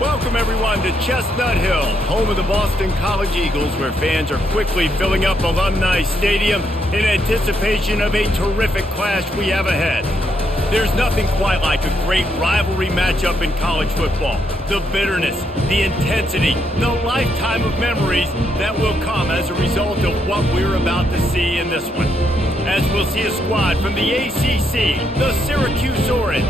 Welcome, everyone, to Chestnut Hill, home of the Boston College Eagles, where fans are quickly filling up Alumni Stadium in anticipation of a terrific clash we have ahead. There's nothing quite like a great rivalry matchup in college football. The bitterness, the intensity, the lifetime of memories that will come as a result of what we're about to see in this one. As we'll see a squad from the ACC, the Syracuse Orange,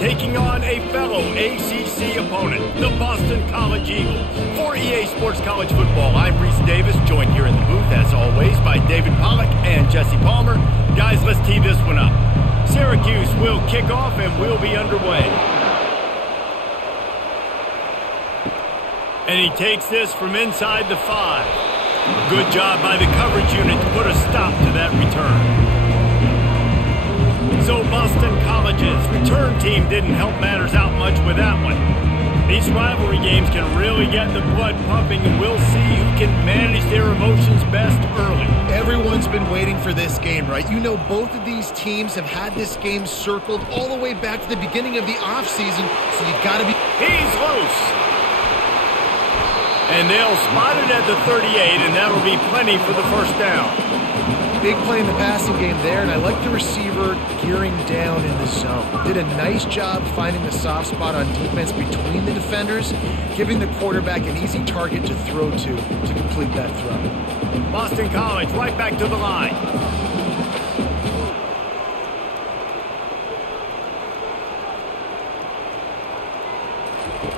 taking on a fellow ACC opponent, the Boston College Eagles. For EA Sports College Football, I'm Reese Davis, joined here in the booth, as always, by David Pollack and Jesse Palmer. Guys, let's tee this one up. Syracuse will kick off and we'll be underway. And he takes this from inside the 5. Good job by the coverage unit to put a stop to that return. So Boston College's return team didn't help matters out much with that one. These rivalry games can really get the blood pumping, and we'll see who can manage their emotions best early. Everyone's been waiting for this game, right? You know, both of these teams have had this game circled all the way back to the beginning of the offseason, so you gotta be... He's loose. And they'll spot it at the 38, and that'll be plenty for the first down. Big play in the passing game there, and I like the receiver gearing down in the zone. Did a nice job finding the soft spot on defense between the defenders, giving the quarterback an easy target to throw to complete that throw. Boston College right back to the line.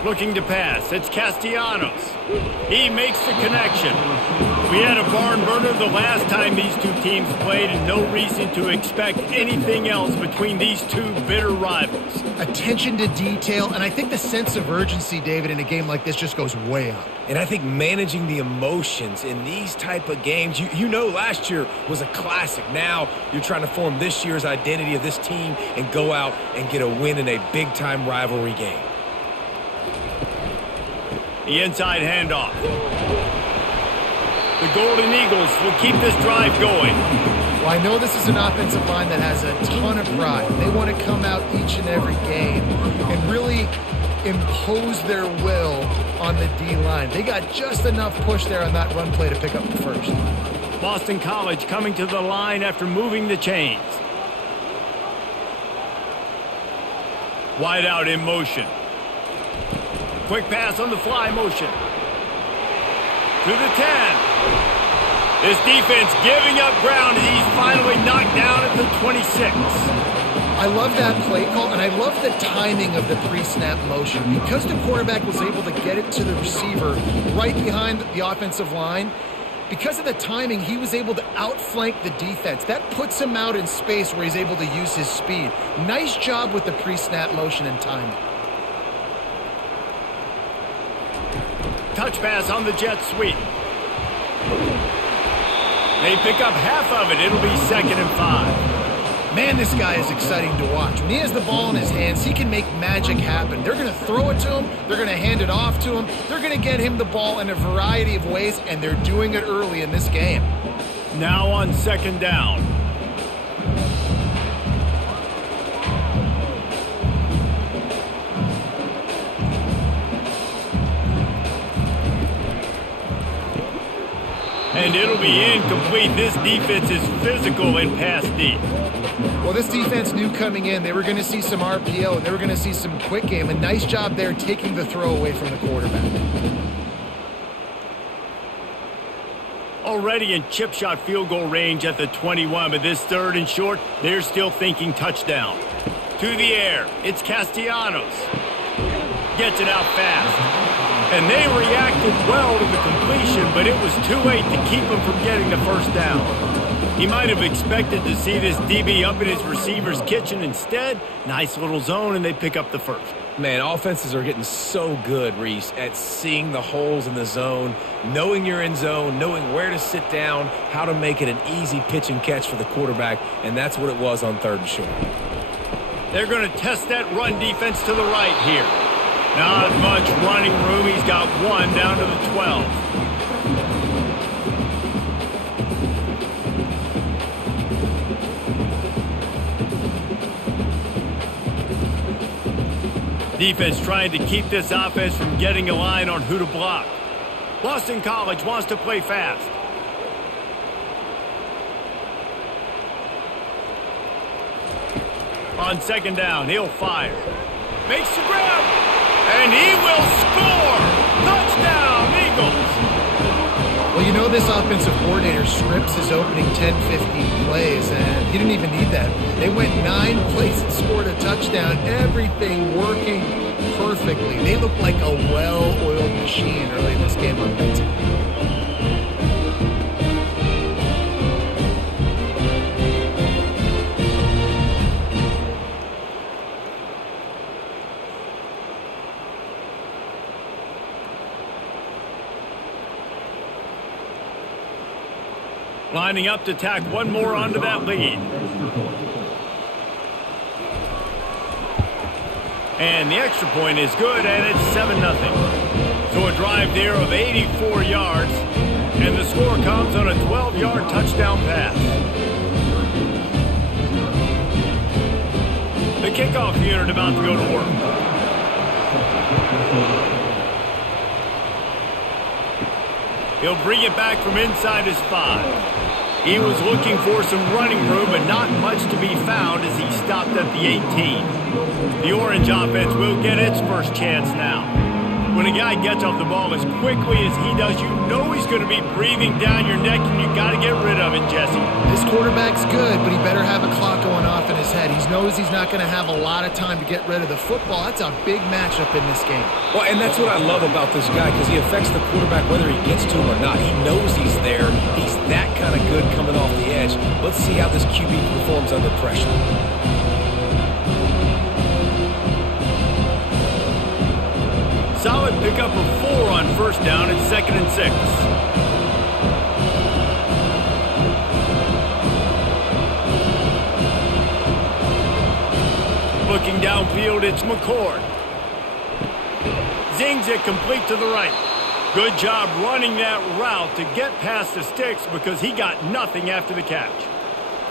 Looking to pass, it's Castellanos. He makes the connection. We had a barn burner the last time these two teams played, and no reason to expect anything else between these two bitter rivals. Attention to detail, and I think the sense of urgency, David, in a game like this just goes way up. And I think managing the emotions in these type of games, you know last year was a classic. Now you're trying to form this year's identity of this team and go out and get a win in a big-time rivalry game. The inside handoff. The Golden Eagles will keep this drive going. Well, I know this is an offensive line that has a ton of pride. They want to come out each and every game and really impose their will on the D-line. They got just enough push there on that run play to pick up the first. Boston College coming to the line after moving the chains. Wide out in motion. Quick pass on the fly motion. To the 10. This defense giving up ground as he's finally knocked down at the 26. I love that play call, and I love the timing of the pre-snap motion. Because the quarterback was able to get it to the receiver right behind the offensive line, because of the timing, he was able to outflank the defense. That puts him out in space where he's able to use his speed. Nice job with the pre-snap motion and timing. Touch pass on the jet sweep. They pick up half of it. It'll be 2nd and 5. Man, this guy is exciting to watch. When he has the ball in his hands, he can make magic happen. They're going to throw it to him. They're going to hand it off to him. They're going to get him the ball in a variety of ways, and they're doing it early in this game. Now on 2nd down. And it'll be incomplete. This defense is physical and pass deep. Well, this defense knew coming in they were going to see some RPO, and they were going to see some quick game. A nice job there taking the throw away from the quarterback. Already in chip shot field goal range at the 21, but this 3rd and short, they're still thinking touchdown. To the air, it's Castellanos. Gets it out fast. And they reacted well to the completion, but it was too late to keep him from getting the first down. He might have expected to see this DB up in his receiver's kitchen. Instead, nice little zone, and they pick up the first. Man, offenses are getting so good, Reese, at seeing the holes in the zone, knowing you're in zone, knowing where to sit down, how to make it an easy pitch and catch for the quarterback, and that's what it was on 3rd and short. They're going to test that run defense to the right here. Not much running room. He's got one down to the 12. Defense trying to keep this offense from getting a line on who to block. Boston College wants to play fast. On second down, he'll fire. Makes the grab, and he will score! Touchdown, Eagles! Well, you know this offensive coordinator scripts his opening 10, 15 plays, and he didn't even need that. They went 9 plays and scored a touchdown, everything working perfectly. They looked like a well-oiled machine early in this game on that team. Lining up to tack one more onto that lead. And the extra point is good, and it's 7-0. So a drive there of 84 yards, and the score comes on a 12-yard touchdown pass. The kickoff unit about to go to work. He'll bring it back from inside his 5. He was looking for some running room, but not much to be found as he stopped at the 18. The Orange offense will get its first chance now. When a guy gets off the ball as quickly as he does, you know he's going to be breathing down your neck, and you got to get rid of it, Jesse. This quarterback's good, but he better have a clock going off in his head. He knows he's not going to have a lot of time to get rid of the football. That's a big matchup in this game. Well, and that's what I love about this guy, because he affects the quarterback whether he gets to him or not. He knows he's there. He's that kind of good coming off the edge. Let's see how this QB performs under pressure. Solid pickup of 4 on first down at 2nd and 6. Looking downfield, it's McCord. Zings it complete to the right. Good job running that route to get past the sticks because he got nothing after the catch.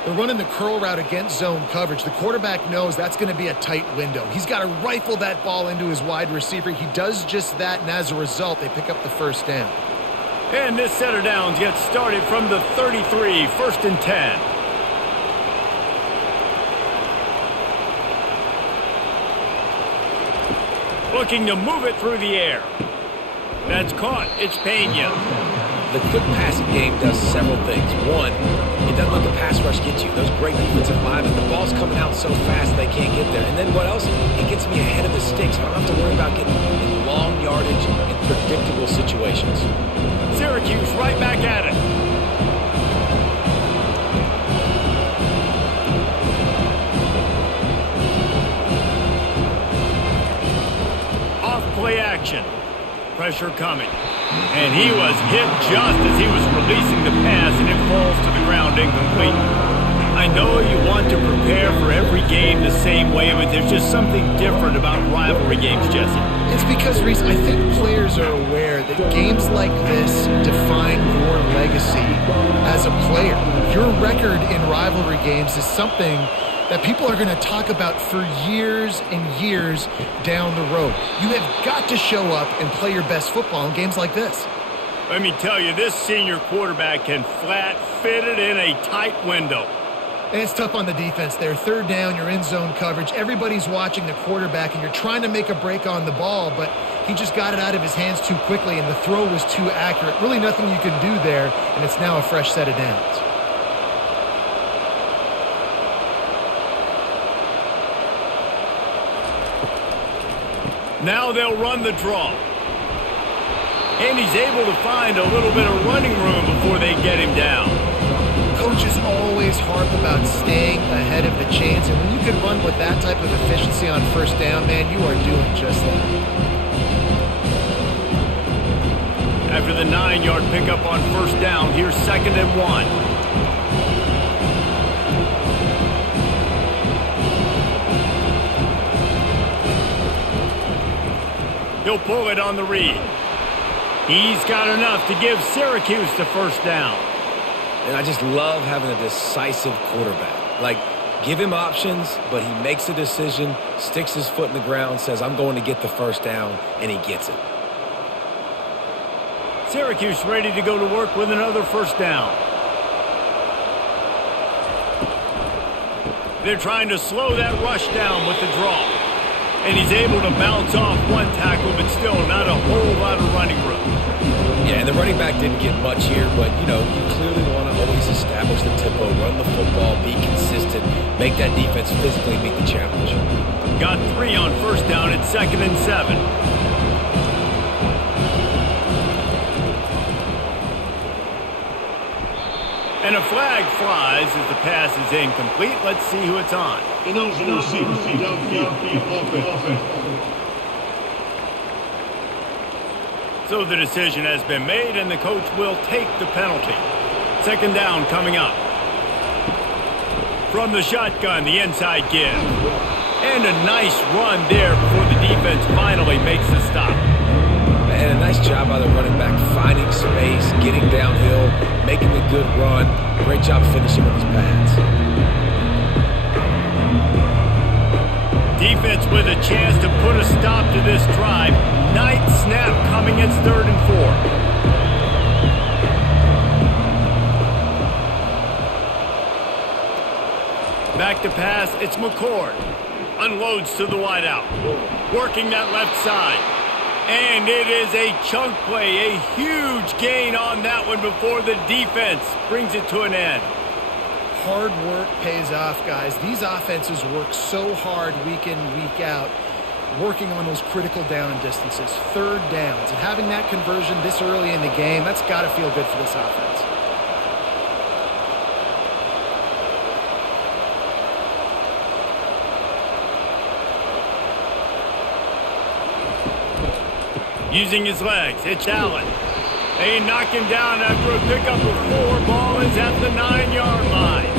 They're running the curl route against zone coverage. The quarterback knows that's going to be a tight window. He's got to rifle that ball into his wide receiver. He does just that, and as a result, they pick up the first down. And this set of downs gets started from the 33, 1st and 10. Looking to move it through the air. That's caught. It's Pena. The quick passing game does several things. One, it doesn't let the pass rush get you. Those great defensive linemen, the ball's coming out so fast they can't get there. And then what else? It gets me ahead of the sticks. I don't have to worry about getting in long yardage in predictable situations. Syracuse right back at it. Off play action. Pressure coming. And he was hit just as he was releasing the pass, and it falls to the ground incomplete. I know you want to prepare for every game the same way, but there's just something different about rivalry games, Jesse. It's because, Reese, I think players are aware that games like this define your legacy as a player. Your record in rivalry games is something that people are going to talk about for years and years down the road. You have got to show up and play your best football in games like this. Let me tell you, this senior quarterback can flat fit it in a tight window. And it's tough on the defense there. 3rd down, you're in zone coverage. Everybody's watching the quarterback, and you're trying to make a break on the ball, but he just got it out of his hands too quickly, and the throw was too accurate. Really nothing you can do there, and it's now a fresh set of downs. Now they'll run the draw. And he's able to find a little bit of running room before they get him down. Coaches always harp about staying ahead of the chains, and when you can run with that type of efficiency on first down, man, you are doing just that. After the 9-yard pickup on first down, here's 2nd and 1. He'll pull it on the read. He's got enough to give Syracuse the first down. And I just love having a decisive quarterback. Like, Give him options, but he makes a decision, sticks his foot in the ground, says, I'm going to get the first down, and he gets it. Syracuse ready to go to work with another first down. They're trying to slow that rush down with the draw. And he's able to bounce off one tackle, but still not a whole lot of running room. Yeah, and the running back didn't get much here, but, you clearly want to always establish the tempo, run the football, be consistent, make that defense physically meet the challenge. Got 3 on first down at 2nd and 7. And a flag flies as the pass is incomplete. Let's see who it's on. So the decision has been made, and the coach will take the penalty. 2nd down coming up. From the shotgun, the inside give. And a nice run there before the defense finally makes the stop. And a nice job by the running back, finding space, getting downhill, making a good run. Great job finishing with his pads. Defense with a chance to put a stop to this drive. Ninth snap coming. It's 3rd and 4. Back to pass. It's McCord. Unloads to the wideout. Working that left side. And it is a chunk play, a huge gain on that one before the defense brings it to an end. Hard work pays off, guys. These offenses work so hard week in, week out, working on those critical down and distances, 3rd downs. And having that conversion this early in the game, that's got to feel good for this offense. Using his legs, it's Allen. They knock him down after a pickup of 4. Ball is at the 9-yard line.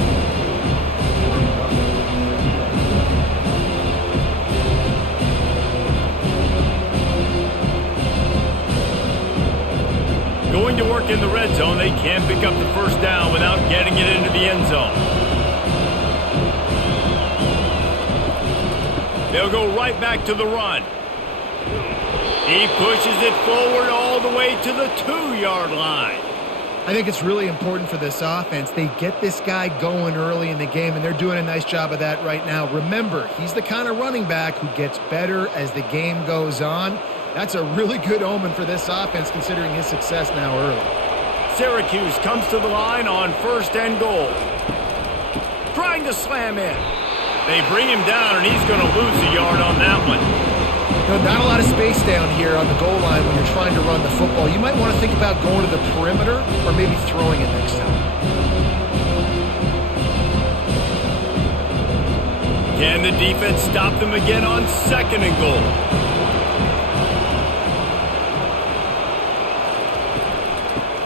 Going to work in the red zone, they can't pick up the first down without getting it into the end zone. They'll go right back to the run. He pushes it forward all the way to the 2-yard line. I think it's really important for this offense. They get this guy going early in the game, and they're doing a nice job of that right now. Remember, he's the kind of running back who gets better as the game goes on. That's a really good omen for this offense, considering his success now early. Syracuse comes to the line on 1st and goal. Trying to slam in. They bring him down, and he's going to lose a yard on that one. Not a lot of space down here on the goal line when you're trying to run the football. You might want to think about going to the perimeter or maybe throwing it next time. Can the defense stop them again on 2nd and goal?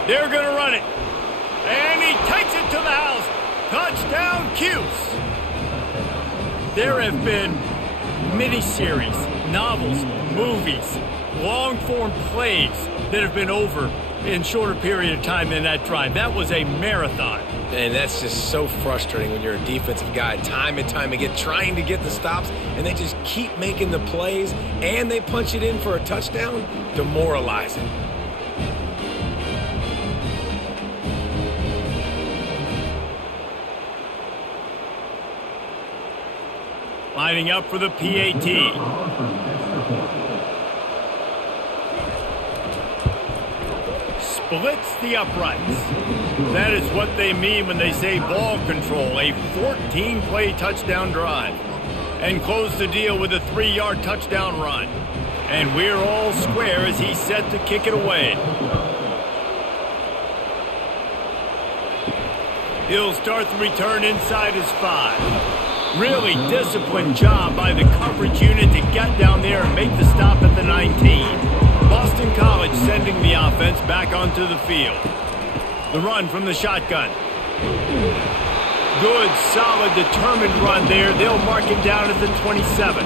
They're going to run it. And he takes it to the house. Touchdown, Cuse. There have been mini-series, novels, movies, long-form plays that have been over in shorter period of time than that drive. That was a marathon. And that's just so frustrating when you're a defensive guy, time and time again, trying to get the stops, and they just keep making the plays, and they punch it in for a touchdown. Demoralizing. Lining up for the PAT. Splits the uprights. That is what they mean when they say ball control. A 14-play touchdown drive. And close the deal with a 3-yard touchdown run. And we're all square as he's set to kick it away. He'll start the return inside his 5. Really disciplined job by the coverage unit to get down there and make the stop at the 19. Boston College sending the offense back onto the field. The run from the shotgun. Good, solid, determined run there. They'll mark him down at the 27.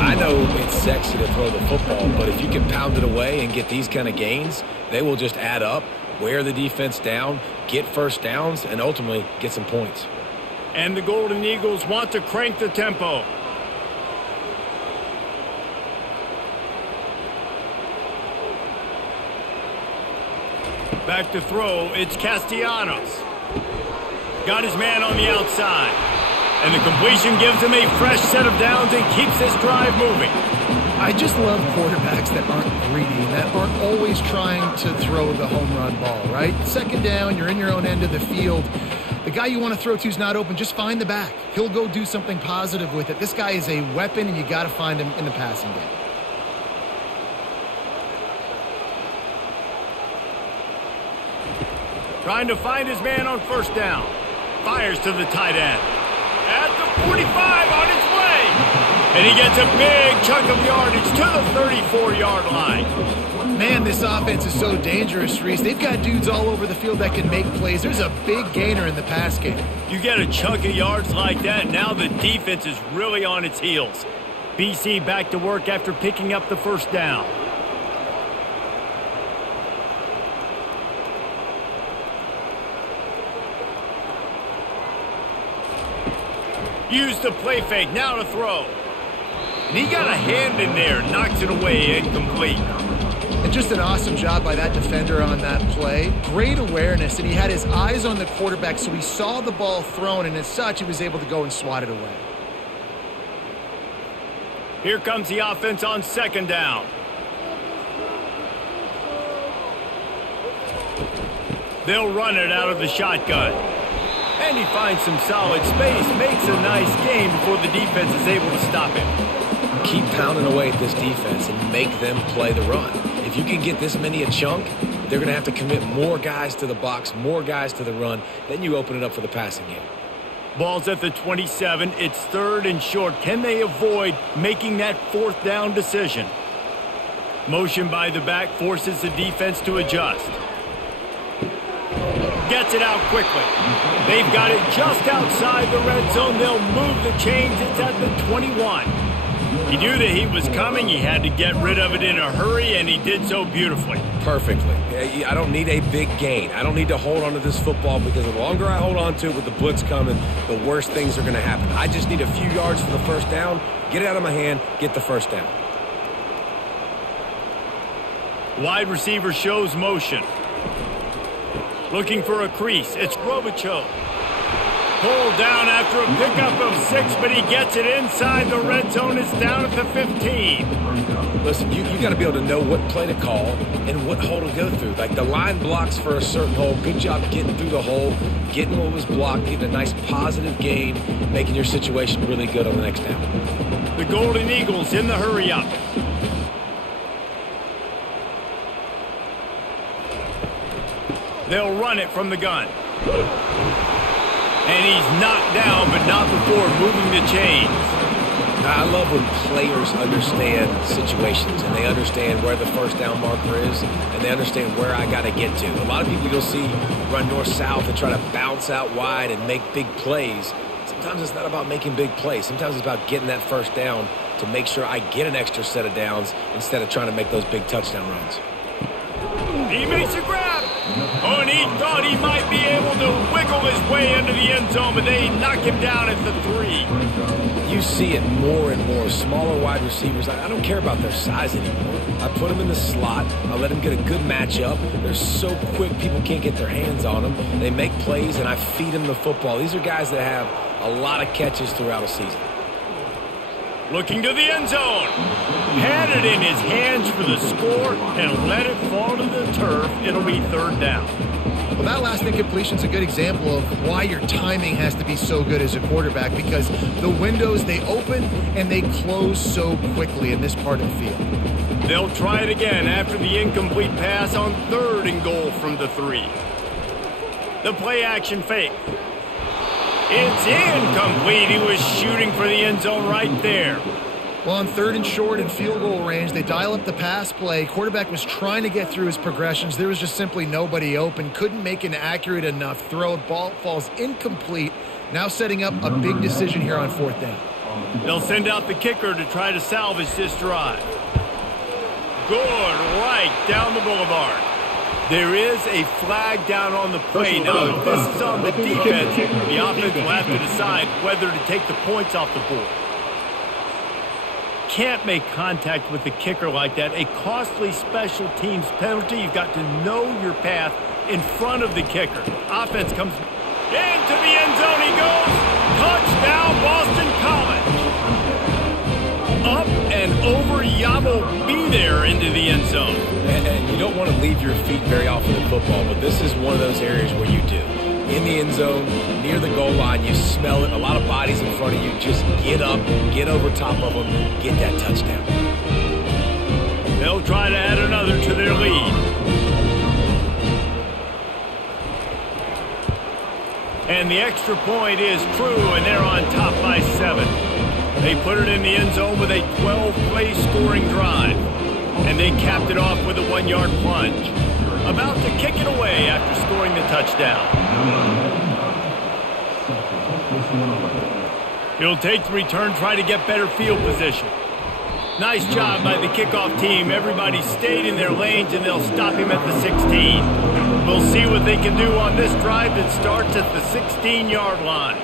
I know it's sexy to throw the football, but if you can pound it away and get these kind of gains, they will just add up, wear the defense down, get first downs, and ultimately get some points. And the Golden Eagles want to crank the tempo. Back to throw, it's Castellanos. Got his man on the outside. And the completion gives him a fresh set of downs and keeps this drive moving. I just love quarterbacks that aren't greedy, that aren't always trying to throw the home run ball, right? Second down, you're in your own end of the field. The guy you want to throw to is not open. Just find the back. He'll go do something positive with it. This guy is a weapon, and you got to find him in the passing game. Trying to find his man on first down. Fires to the tight end. At the 45, on its way. And he gets a big chunk of yardage to the 34-yard line. Man, this offense is so dangerous, Reese. They've got dudes all over the field that can make plays. There's a big gainer in the pass game. You get a chunk of yards like that, now the defense is really on its heels. BC back to work after picking up the first down. Use the play fake, now to throw. And he got a hand in there, knocks it away, incomplete. And just an awesome job by that defender on that play. Great awareness, and he had his eyes on the quarterback, so he saw the ball thrown, and as such, he was able to go and swat it away. Here comes the offense on second down. They'll run it out of the shotgun. And he finds some solid space, makes a nice game before the defense is able to stop him. Keep pounding away at this defense and make them play the run. If you can get this many a chunk, they're going to have to commit more guys to the box, more guys to the run. Then you open it up for the passing game. Ball's at the 27. It's third and short. Can they avoid making that fourth down decision? Motion by the back forces the defense to adjust. Gets it out quickly. They've got it just outside the red zone. They'll move the chains. It's at the 21. He knew that he was coming. He had to get rid of it in a hurry, and he did so beautifully. Perfectly. I don't need a big gain. I don't need to hold on to this football because the longer I hold on to it with the blitz coming, the worse things are going to happen. I just need a few yards for the first down, get it out of my hand, get the first down. Wide receiver shows motion. Looking for a crease. It's Robichaux. Pulled down after a pickup of 6, but he gets it inside the red zone. It's down at the 15. Listen, you got to be able to know what play to call and what hole to go through. Like the line blocks for a certain hole. Good job getting through the hole, getting what was blocked, getting a nice positive gain, making your situation really good on the next down. The Golden Eagles in the hurry up. They'll run it from the gun. And he's knocked down, but not before moving the chains. I love when players understand situations and they understand where the first down marker is and they understand where I got to get to. A lot of people you'll see run north-south and try to bounce out wide and make big plays. Sometimes it's not about making big plays. Sometimes it's about getting that first down to make sure I get an extra set of downs instead of trying to make those big touchdown runs. He makes a grab. Oh, and he thought he might be able to wiggle his way into the end zone, but they knock him down at the 3. You see it more and more. Smaller wide receivers, I don't care about their size anymore. I put them in the slot. I let them get a good matchup. They're so quick, people can't get their hands on them. They make plays, and I feed them the football. These are guys that have a lot of catches throughout a season. Looking to the end zone. Had it in his hands for the score and let it fall to the turf. It'll be third down. Well, that last incompletion is a good example of why your timing has to be so good as a quarterback, because the windows, they open and they close so quickly in this part of the field. They'll try it again after the incomplete pass on third and goal from the 3. The play action fake. It's incomplete. He was shooting for the end zone right there. Well, on third and short and field goal range, they dial up the pass play. Quarterback was trying to get through his progressions. There was just simply nobody open. Couldn't make an accurate enough throw. Ball falls incomplete. Now setting up a big decision here on fourth down. They'll send out the kicker to try to salvage this drive. Good right down the boulevard. There is a flag down on the play. Now, if this is on the defense, the offense will have to decide whether to take the points off the board. Can't make contact with the kicker like that. A costly special teams penalty. You've got to know your path in front of the kicker. Offense comes into the end zone. He goes. Touchdown, Boston College. Up and over. Yabo be there into the end zone. And you don't want to leave your feet very often in football, but this is one of those areas where you do. In the end zone, near the goal line, you smell it. A lot of bodies in front of you. Just get up, get over top of them, get that touchdown. They'll try to add another to their lead. And the extra point is true, and they're on top by 7. They put it in the end zone with a 12-play scoring drive. And they capped it off with a 1-yard plunge. About to kick it away after scoring the touchdown. He'll take the return, try to get better field position. Nice job by the kickoff team. Everybody stayed in their lanes, and they'll stop him at the 16. We'll see what they can do on this drive that starts at the 16-yard line.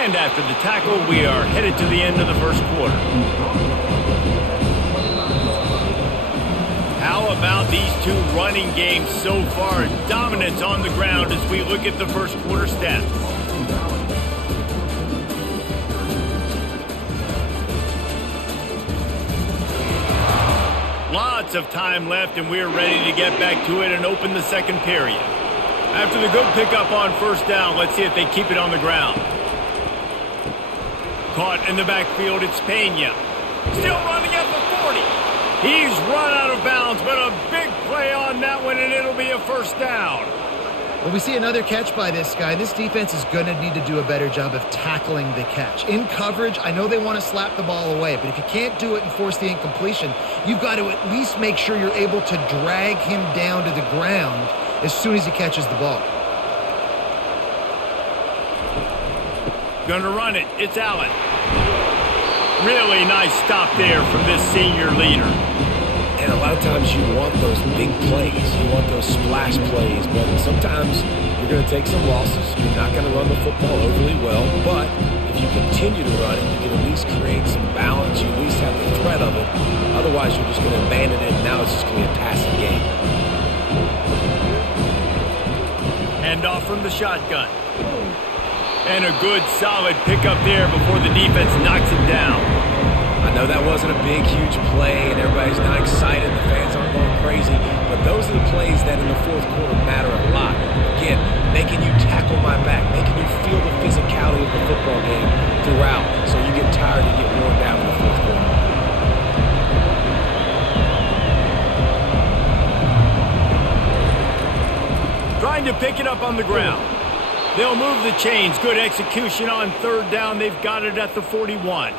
And after the tackle, we are headed to the end of the first quarter. How about these two running games so far? Dominance on the ground as we look at the first quarter stats. Lots of time left, and we're ready to get back to it and open the second period. After the good pickup on first down, let's see if they keep it on the ground. Caught in the backfield, it's Pena. Still running at the 40. He's run out of bounds, but a big play on that one, and it'll be a first down. Well, we see another catch by this guy. This defense is going to need to do a better job of tackling the catch. In coverage, I know they want to slap the ball away, but if you can't do it and force the incompletion, you've got to at least make sure you're able to drag him down to the ground as soon as he catches the ball. Going to run it. It's Allen. Really nice stop there from this senior leader. And a lot of times you want those big plays. You want those splash plays. But sometimes you're going to take some losses. You're not going to run the football overly well. But if you continue to run it, you can at least create some balance. You at least have the threat of it. Otherwise, you're just going to abandon it. And now it's just going to be a passing game. Hand off from the shotgun. And a good, solid pickup there before the defense knocks him down. I know that wasn't a big, huge play, and everybody's not excited. The fans aren't going crazy. But those are the plays that in the fourth quarter matter a lot. Again, making you tackle my back, making you feel the physicality of the football game throughout, so you get tired and get worn down in the fourth quarter. Trying to pick it up on the ground. They'll move the chains. Good execution on third down. They've got it at the 41.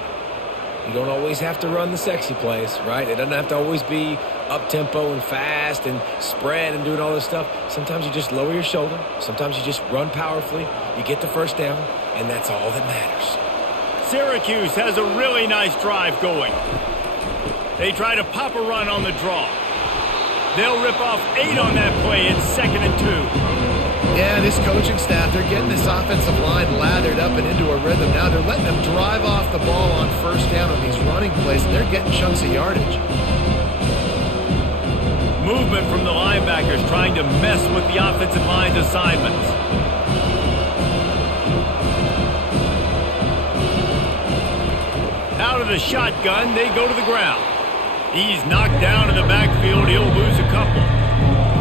You don't always have to run the sexy plays, right? It doesn't have to always be up-tempo and fast and spread and doing all this stuff. Sometimes you just lower your shoulder. Sometimes you just run powerfully. You get the first down, and that's all that matters. Syracuse has a really nice drive going. They try to pop a run on the draw. They'll rip off 8 on that play. It's 2nd and 2. Yeah, this coaching staff, they're getting this offensive line lathered up and into a rhythm. Now they're letting them drive off the ball on first down on these running plays, and they're getting chunks of yardage. Movement from the linebackers trying to mess with the offensive line's assignments. Out of the shotgun, they go to the ground. He's knocked down in the backfield. He'll lose a couple.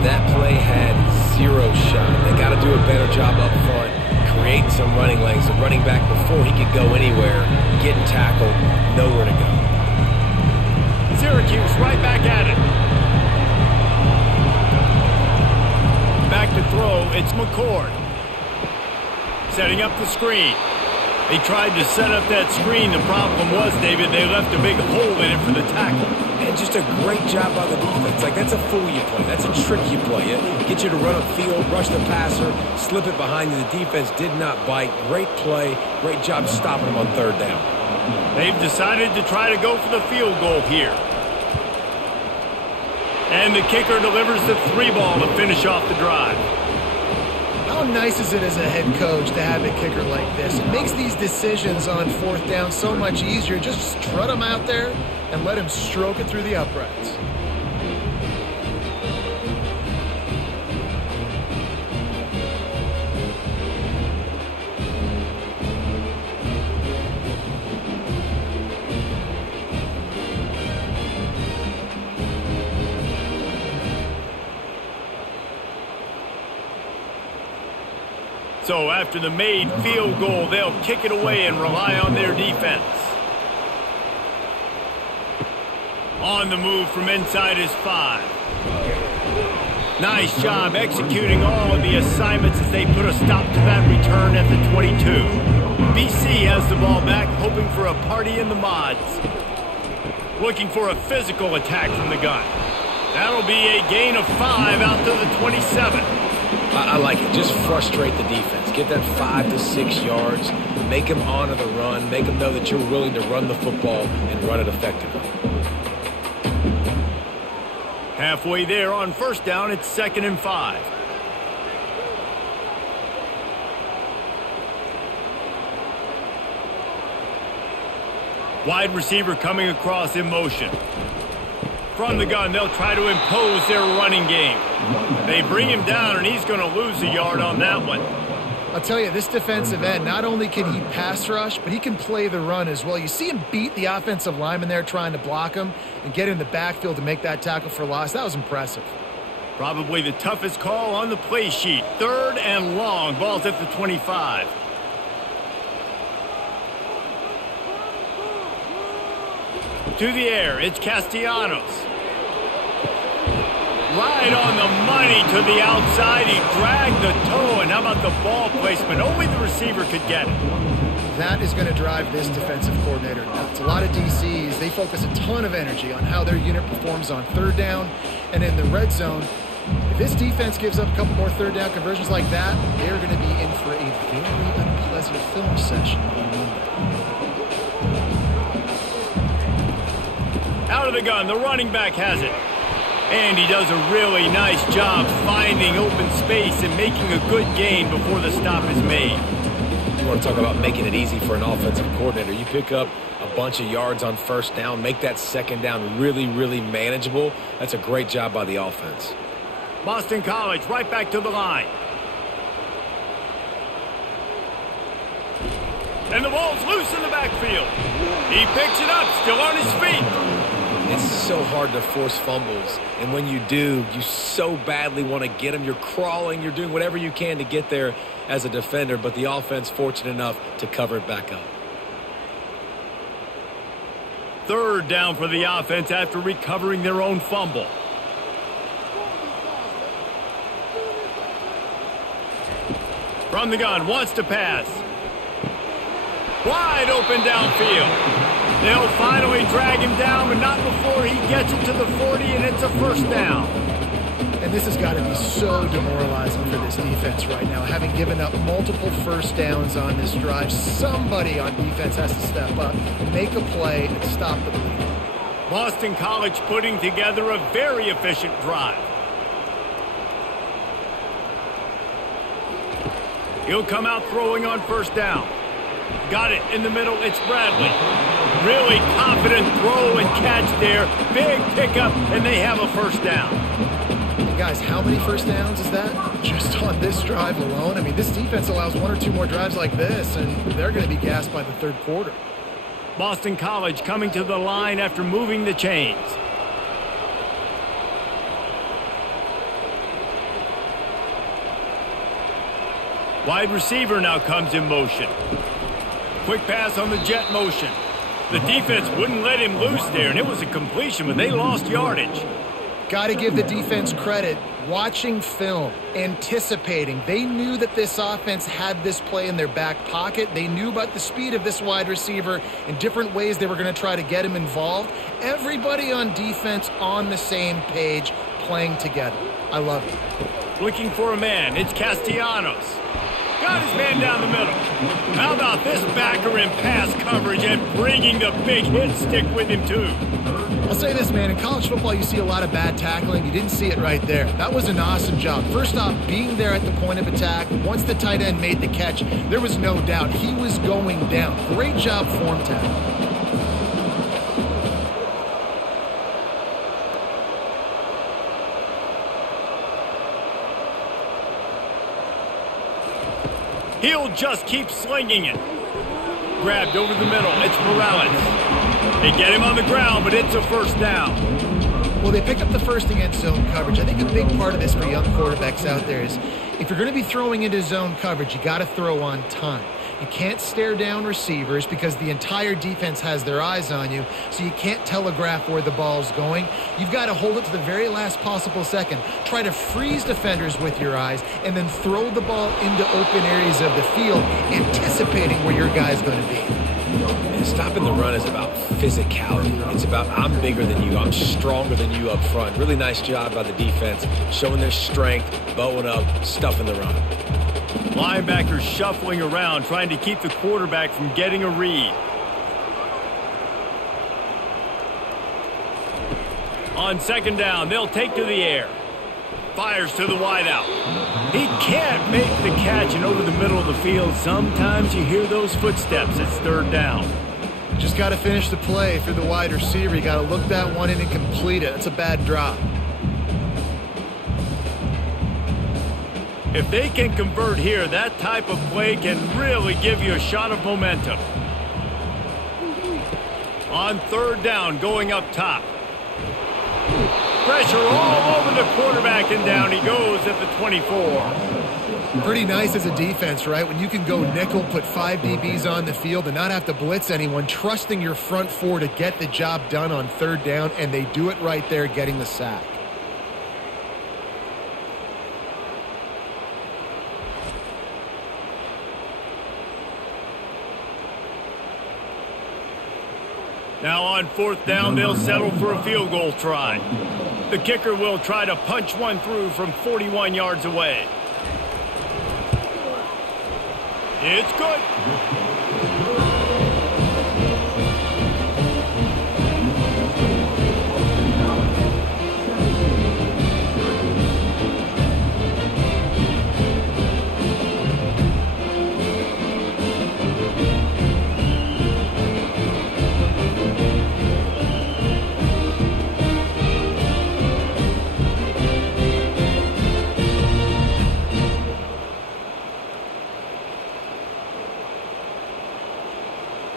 That play had 0 shot. They got to do a better job up front, creating some running lanes. The running back, before he could go anywhere, getting tackled, nowhere to go. Syracuse right back at it. Back to throw, it's McCord. Setting up the screen. They tried to set up that screen. The problem was, David, they left a big hole in it for the tackle. And just a great job by the defense. Like, that's a fool you play. That's a trick you play. It get you to run upfield, rush the passer, slip it behind you. The defense did not bite. Great play. Great job stopping them on third down. They've decided to try to go for the field goal here. And the kicker delivers the 3-ball to finish off the drive. How nice is it as a head coach to have a kicker like this? It makes these decisions on 4th down so much easier. Just strut him out there and let him stroke it through the uprights. So after the made field goal, they'll kick it away and rely on their defense. On the move from inside his 5. Nice job executing all of the assignments as they put a stop to that return at the 22. BC has the ball back, hoping for a party in the mods. Looking for a physical attack from the gun. That'll be a gain of 5 out to the 27. I like it. Just frustrate the defense. Get that 5 to 6 yards. Make them honor the run. Make them know that you're willing to run the football and run it effectively. Halfway there on 1st down, it's 2nd and 5. Wide receiver coming across in motion. From the gun, they'll try to impose their running game. They bring him down, and he's going to lose a yard on that one. I'll tell you, this defensive end, not only can he pass rush, but he can play the run as well. You see him beat the offensive lineman there trying to block him and get in the backfield to make that tackle for loss. That was impressive. Probably the toughest call on the play sheet. 3rd and long. Ball's at the 25. To the air, it's Castellanos. Right on the money to the outside. He dragged the toe, and how about the ball placement? Only the receiver could get it. That is going to drive this defensive coordinator nuts. A lot of DCs, they focus a ton of energy on how their unit performs on 3rd down and in the red zone. If this defense gives up a couple more 3rd down conversions like that, they're going to be in for a very unpleasant film session on Monday. Out of the gun, the running back has it. And he does a really nice job finding open space and making a good gain before the stop is made. You want to talk about making it easy for an offensive coordinator. You pick up a bunch of yards on 1st down, make that 2nd down really, really manageable. That's a great job by the offense. Boston College right back to the line. And the ball's loose in the backfield. He picks it up, still on his feet. It's so hard to force fumbles, and when you do, you so badly want to get them. You're crawling, you're doing whatever you can to get there as a defender, but the offense fortunate enough to cover it back up. 3rd down for the offense after recovering their own fumble. From the gun, wants to pass. Wide open downfield. They'll finally drag him down, but not before he gets it to the 40, and it's a 1st down. And this has got to be so demoralizing for this defense right now. Having given up multiple 1st downs on this drive, somebody on defense has to step up, make a play, and stop the bleeding. Boston College putting together a very efficient drive. He'll come out throwing on 1st down. Got it in the middle. It's Bradley. Really confident throw and catch there. Big pickup, and they have a 1st down. And guys, how many 1st downs is that? Just on this drive alone? I mean, this defense allows 1 or 2 more drives like this, and they're going to be gassed by the 3rd quarter. Boston College coming to the line after moving the chains. Wide receiver now comes in motion. Quick pass on the jet motion. The defense wouldn't let him loose there, and it was a completion, but they lost yardage. Got to give the defense credit. Watching film, anticipating. They knew that this offense had this play in their back pocket. They knew about the speed of this wide receiver and different ways they were going to try to get him involved. Everybody on defense on the same page, playing together. I love it. Looking for a man. It's Castellanos. Got his man down the middle. How about this backer in pass coverage and bringing the big hit stick with him, too? I'll say this, man. In college football, you see a lot of bad tackling. You didn't see it right there. That was an awesome job. First off, being there at the point of attack. Once the tight end made the catch, there was no doubt he was going down. Great job form tackle. He'll just keep slinging it. Grabbed over the middle. It's Morales. They get him on the ground, but it's a first down. Well, they picked up the first against zone coverage. I think a big part of this for young quarterbacks out there is if you're going to be throwing into zone coverage, you got to throw on time. You can't stare down receivers because the entire defense has their eyes on you, so you can't telegraph where the ball's going. You've got to hold it to the very last possible second. Try to freeze defenders with your eyes and then throw the ball into open areas of the field, anticipating where your guy's going to be. And stopping the run is about physicality. It's about I'm bigger than you. I'm stronger than you up front. Really nice job by the defense, showing their strength, bowing up, stuffing the run. Linebackers shuffling around, trying to keep the quarterback from getting a read. On second down, they'll take to the air. Fires to the wideout. He can't make the catch, and over the middle of the field, sometimes you hear those footsteps. It's third down. Just got to finish the play for the wide receiver. You got to look that one in and complete it. That's a bad drop. If they can convert here, that type of play can really give you a shot of momentum. On third down, going up top. Pressure all over the quarterback, and down he goes at the 24. Pretty nice as a defense, right? When you can go nickel, put 5 DBs on the field and not have to blitz anyone, trusting your front four to get the job done on third down, and they do it right there, getting the sack. Now on fourth down, they'll settle for a field goal try. The kicker will try to punch one through from 41 yards away. It's good.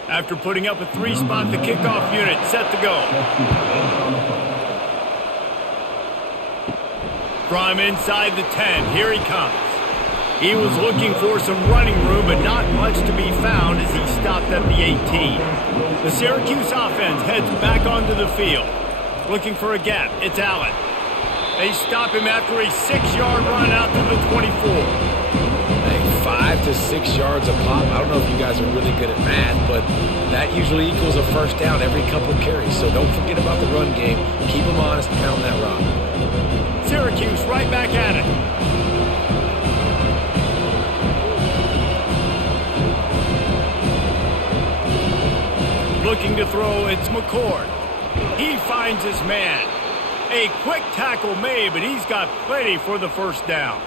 After putting up a 3-spot, the kickoff unit set to go. From inside the 10, here he comes. He was looking for some running room, but not much to be found as he stopped at the 18. The Syracuse offense heads back onto the field. Looking for a gap, it's Allen. They stop him after a 6-yard run out to the 24. 5 to 6 yards a pop. I don't know if you guys are really good at math, but that usually equals a first down every couple carries. So don't forget about the run game. Keep them honest, pound that rock. Syracuse right back at it. Looking to throw, it's McCord. He finds his man. A quick tackle made, but he's got plenty for the first down.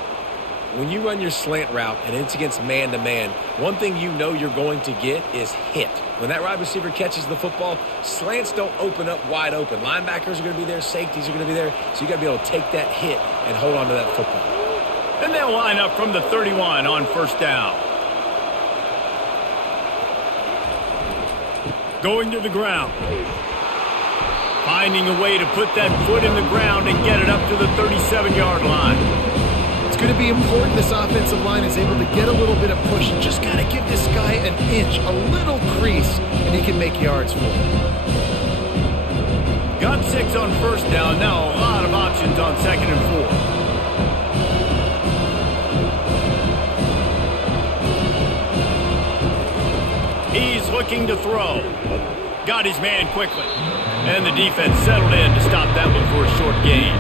When you run your slant route and it's against man-to-man, one thing you know you're going to get is hit. When that wide receiver catches the football, slants don't open up wide open. Linebackers are going to be there, safeties are going to be there, so you got to be able to take that hit and hold on to that football. And they'll line up from the 31 on first down. Going to the ground. Finding a way to put that foot in the ground and get it up to the 37-yard line. It's going to be important this offensive line is able to get a little bit of push. You just got to give this guy an inch, a little crease, and he can make yards for it. Got 6 on first down. Now a lot of options on second and 4. He's looking to throw. Got his man quickly. And the defense settled in to stop that one for a short gain.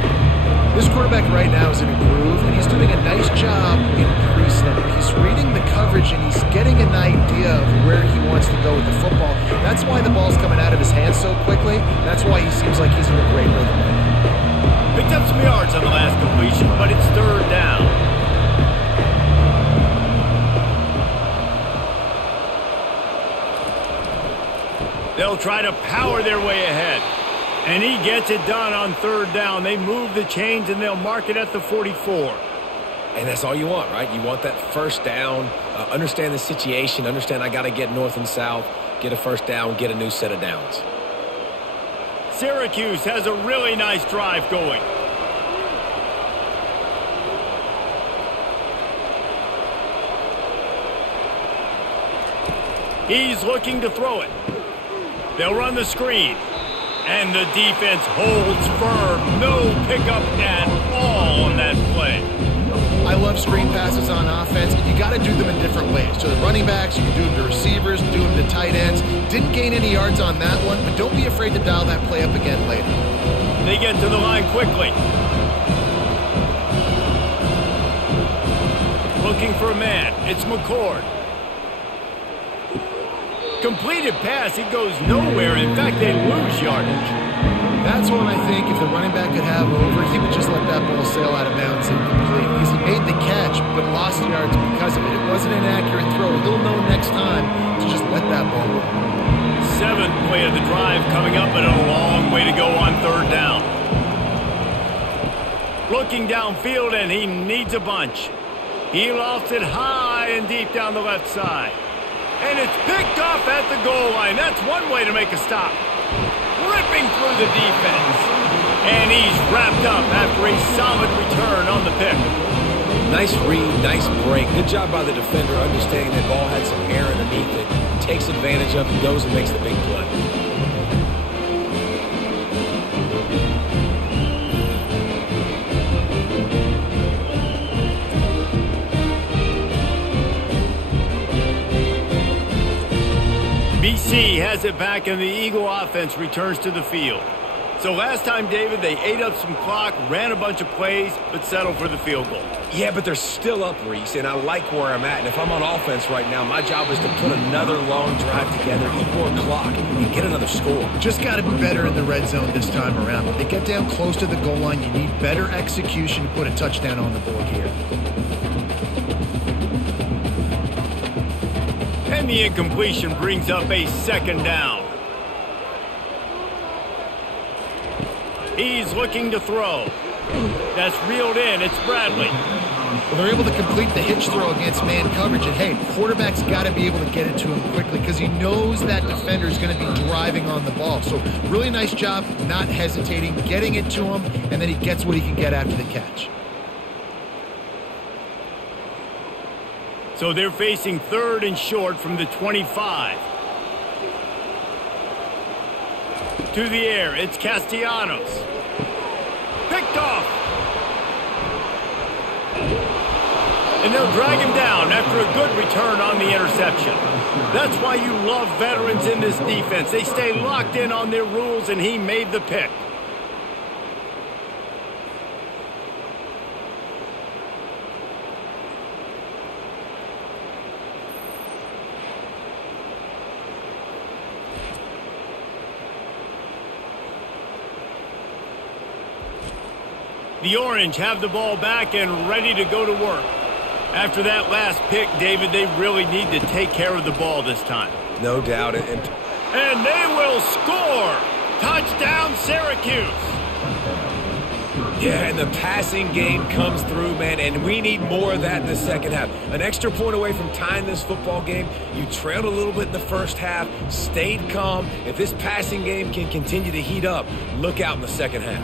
This quarterback right now is in a groove, and he's doing a nice job in pre-snap. He's reading the coverage, and he's getting an idea of where he wants to go with the football. That's why the ball's coming out of his hands so quickly. That's why he seems like he's situation, but it's third down. They'll try to power their way ahead. And he gets it done on third down. They move the chains, and they'll mark it at the 44. And that's all you want, right? You want that first down, understand the situation, understand I got to get north and south, get a first down, get a new set of downs. Syracuse has a really nice drive going. He's looking to throw it. They'll run the screen. And the defense holds firm. No pickup at all on that play. I love screen passes on offense, and you got to do them in different ways. So the running backs, you can do them to receivers, do them to tight ends. Didn't gain any yards on that one, but don't be afraid to dial that play up again later. They get to the line quickly. Looking for a man. It's McCord. Completed pass, he goes nowhere. In fact, they lose yardage. That's one I think if the running back could have over, he would just let that ball sail out of bounds incomplete because he made the catch but lost yards because of it. It wasn't an accurate throw. He'll know next time to just let that ball go. Seventh play of the drive coming up, but a long way to go on third down. Looking downfield, and he needs a bunch. He lofts it high and deep down the left side. And it's picked off at the goal line. That's one way to make a stop. Ripping through the defense. And he's wrapped up after a solid return on the pick. Nice read, nice break. Good job by the defender understanding that ball had some air underneath it. Takes advantage of it, goes and makes the big play. BC has it back, and the Eagle offense returns to the field. So last time, David, they ate up some clock, ran a bunch of plays, but settled for the field goal. Yeah, but they're still up, Reese, and I like where I'm at. And if I'm on offense right now, my job is to put another long drive together, eat more clock, and get another score. Just got to be better in the red zone this time around. If they get down close to the goal line, you need better execution to put a touchdown on the board here. And the incompletion brings up a second down. He's looking to throw. That's reeled in. It's Bradley. Well, they're able to complete the hitch throw against man coverage. And, hey, quarterback's got to be able to get it to him quickly because he knows that defender is going to be driving on the ball. So really nice job not hesitating, getting it to him, and then he gets what he can get after the catch. So they're facing third and short from the 25. To the air, it's Castellanos. Picked off. And they'll drag him down after a good return on the interception. That's why you love veterans in this defense. They stay locked in on their rules, and he made the pick. The Orange have the ball back and ready to go to work. After that last pick, David, they really need to take care of the ball this time. No doubt. And they will score! Touchdown, Syracuse! Yeah, and the passing game comes through, man, and we need more of that in the second half. An extra point away from tying this football game. You trailed a little bit in the first half, stayed calm. If this passing game can continue to heat up, look out in the second half.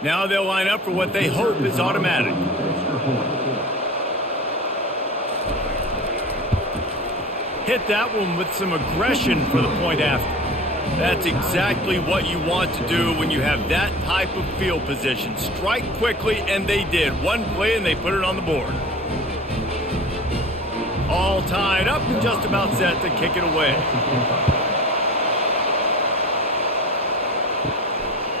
Now they'll line up for what they hope is automatic. Hit that one with some aggression for the point after. That's exactly what you want to do when you have that type of field position. Strike quickly, and they did. One play, and they put it on the board. All tied up and just about set to kick it away.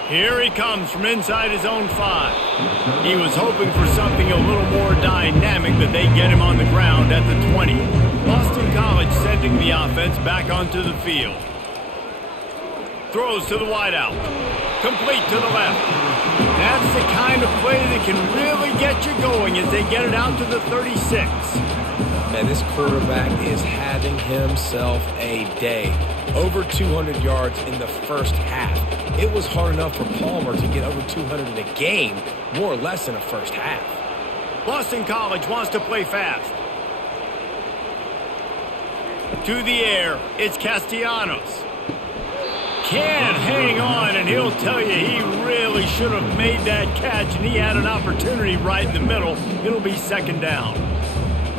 Here he comes from inside his own 5. He was hoping for something a little more dynamic, but they get him on the ground at the 20. Boston College sending the offense back onto the field. Throws to the wideout. Complete to the left. That's the kind of play that can really get you going as they get it out to the 36. Man, this quarterback is having himself a day. Over 200 yards in the first half. It was hard enough for Palmer to get over 200 in a game, more or less in a first half. Boston College wants to play fast. To the air, it's Castellanos. Can't hang on, and he'll tell you he really should have made that catch, and he had an opportunity right in the middle. It'll be second down.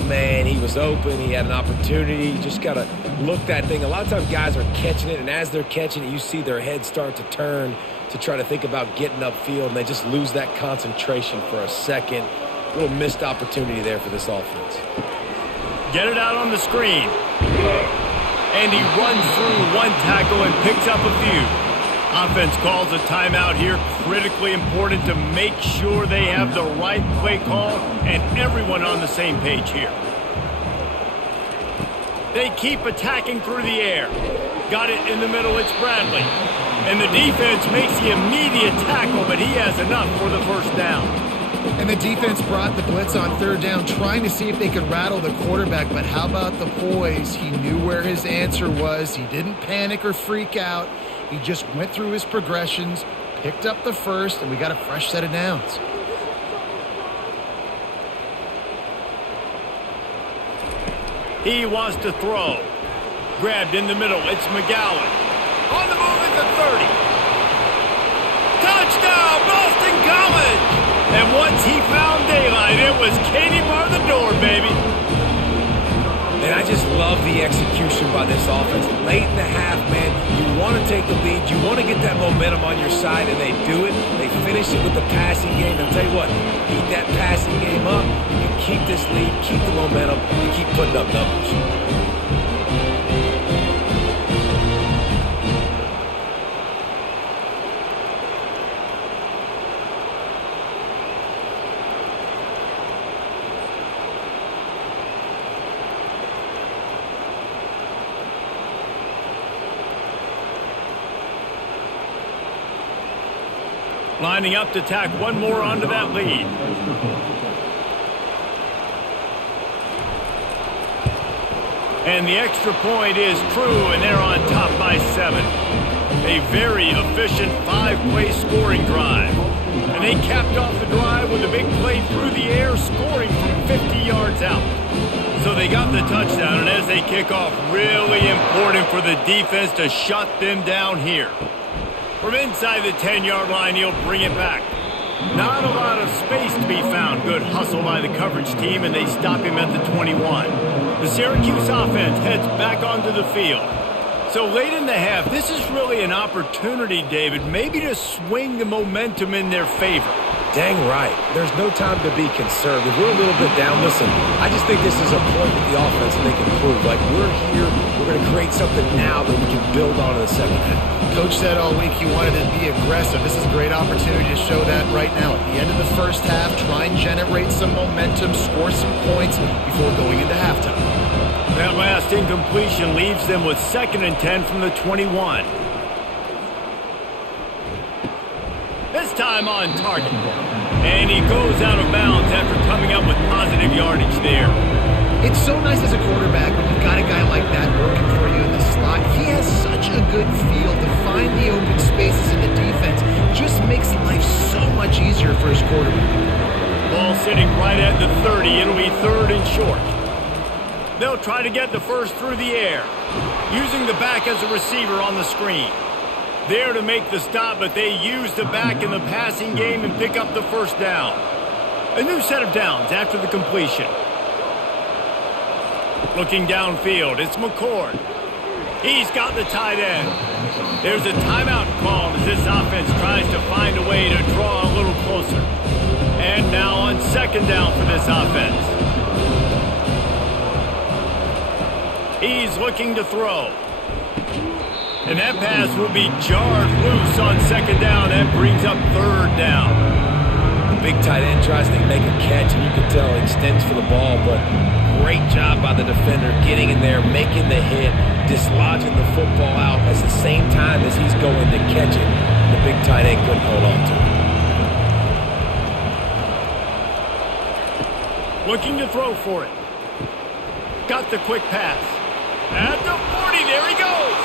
Man, he was open. He had an opportunity. You just got to look that thing. A lot of times guys are catching it, and as they're catching it, you see their heads start to turn to try to think about getting upfield, and they just lose that concentration for a second. A little missed opportunity there for this offense. Get it out on the screen. And he runs through one tackle and picks up a few. Offense calls a timeout here. Critically important to make sure they have the right play call and everyone on the same page here. They keep attacking through the air. Got it in the middle. It's Bradley. And the defense makes the immediate tackle, but he has enough for the first down. And the defense brought the blitz on third down, trying to see if they could rattle the quarterback. But how about the poise? He knew where his answer was. He didn't panic or freak out. He just went through his progressions, picked up the first, and we got a fresh set of downs. He wants to throw. Grabbed in the middle. It's McGowan. On the move at the 30. Touchdown, Boston College! And once he found daylight, it was Katie bar the door, baby. And I just love the execution by this offense. Late in the half, man, you want to take the lead. You want to get that momentum on your side, and they do it. They finish it with the passing game. And I'll tell you what, keep that passing game up. You can keep this lead, keep the momentum, and keep putting up numbers. Lining up to tack one more onto that lead. And the extra point is true, and they're on top by 7. A very efficient 5-play scoring drive. And they capped off the drive with a big play through the air, scoring from 50 yards out. So they got the touchdown, and as they kick off, really important for the defense to shut them down here. From inside the 10-yard line, he'll bring it back. Not a lot of space to be found. Good hustle by the coverage team, and they stop him at the 21. The Syracuse offense heads back onto the field. So late in the half, this is really an opportunity, David, maybe to swing the momentum in their favor. Dang right. There's no time to be conservative. We're a little bit down. Listen, I just think this is a point with the offense that they can prove. Like, we're here, we're going to create something now that we can build on in the second half. Coach said all week he wanted to be aggressive. This is a great opportunity to show that right now. At the end of the first half, try and generate some momentum, score some points before going into halftime. That last incompletion leaves them with 2nd and 10 from the 21. This time on target. And he goes out of bounds after coming up with positive yardage there. It's so nice as a quarterback when you've got a guy like that working for you in the slot. He has such a good feel to find the open spaces in the defense. Just makes life so much easier for his quarterback. Ball sitting right at the 30. It'll be 3rd and short. They'll try to get the first through the air, using the back as a receiver on the screen. There to make the stop, but they use the back in the passing game and pick up the first down. A new set of downs after the completion. Looking downfield, it's McCord. He's got the tight end. There's a timeout called as this offense tries to find a way to draw a little closer. And now on 2nd down for this offense. He's looking to throw. And that pass will be jarred loose on second down. That brings up third down. The big tight end tries to make a catch, and you can tell he extends for the ball, but great job by the defender getting in there, making the hit, dislodging the football out at the same time as he's going to catch it. The big tight end couldn't hold on to it. Looking to throw for it. Got the quick pass. At the 40, there he goes.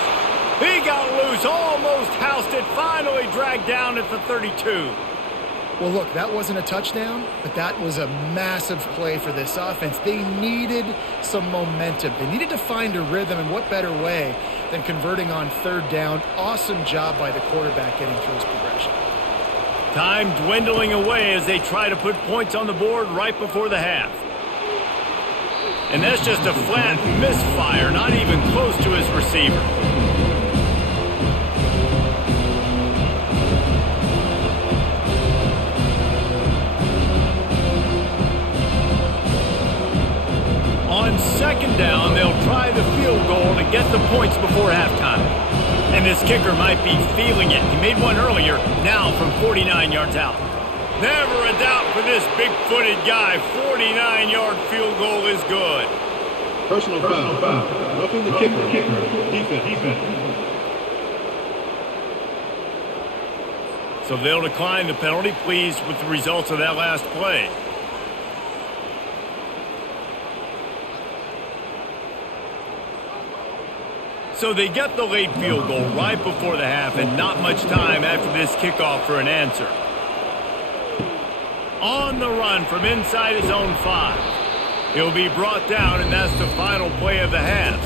He got loose, almost housed it, finally dragged down at the 32. Well, look, that wasn't a touchdown, but that was a massive play for this offense. They needed some momentum. They needed to find a rhythm, and what better way than converting on third down. Awesome job by the quarterback getting through his progression. Time dwindling away as they try to put points on the board right before the half. And that's just a flat misfire, not even close to his receiver. On second down, they'll try the field goal to get the points before halftime. And this kicker might be feeling it. He made one earlier, now from 49 yards out. Never a doubt for this big-footed guy. 49-yard field goal is good. Personal foul. Roughing the kicker. Defense. So they'll decline the penalty, pleased with the results of that last play. So they get the late field goal right before the half, and not much time after this kickoff for an answer. On the run from inside his own 5. He'll be brought down, and that's the final play of the half.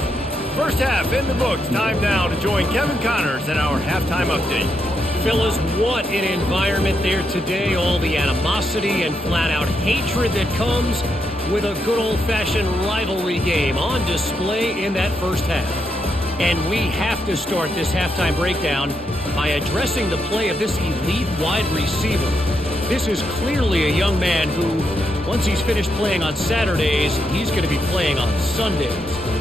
First half in the books. Time now to join Kevin Connors in our halftime update. Fellas, what an environment there today. All the animosity and flat-out hatred that comes with a good old-fashioned rivalry game on display in that first half. And we have to start this halftime breakdown by addressing the play of this elite wide receiver. This is clearly a young man who, once he's finished playing on Saturdays, he's going to be playing on Sundays.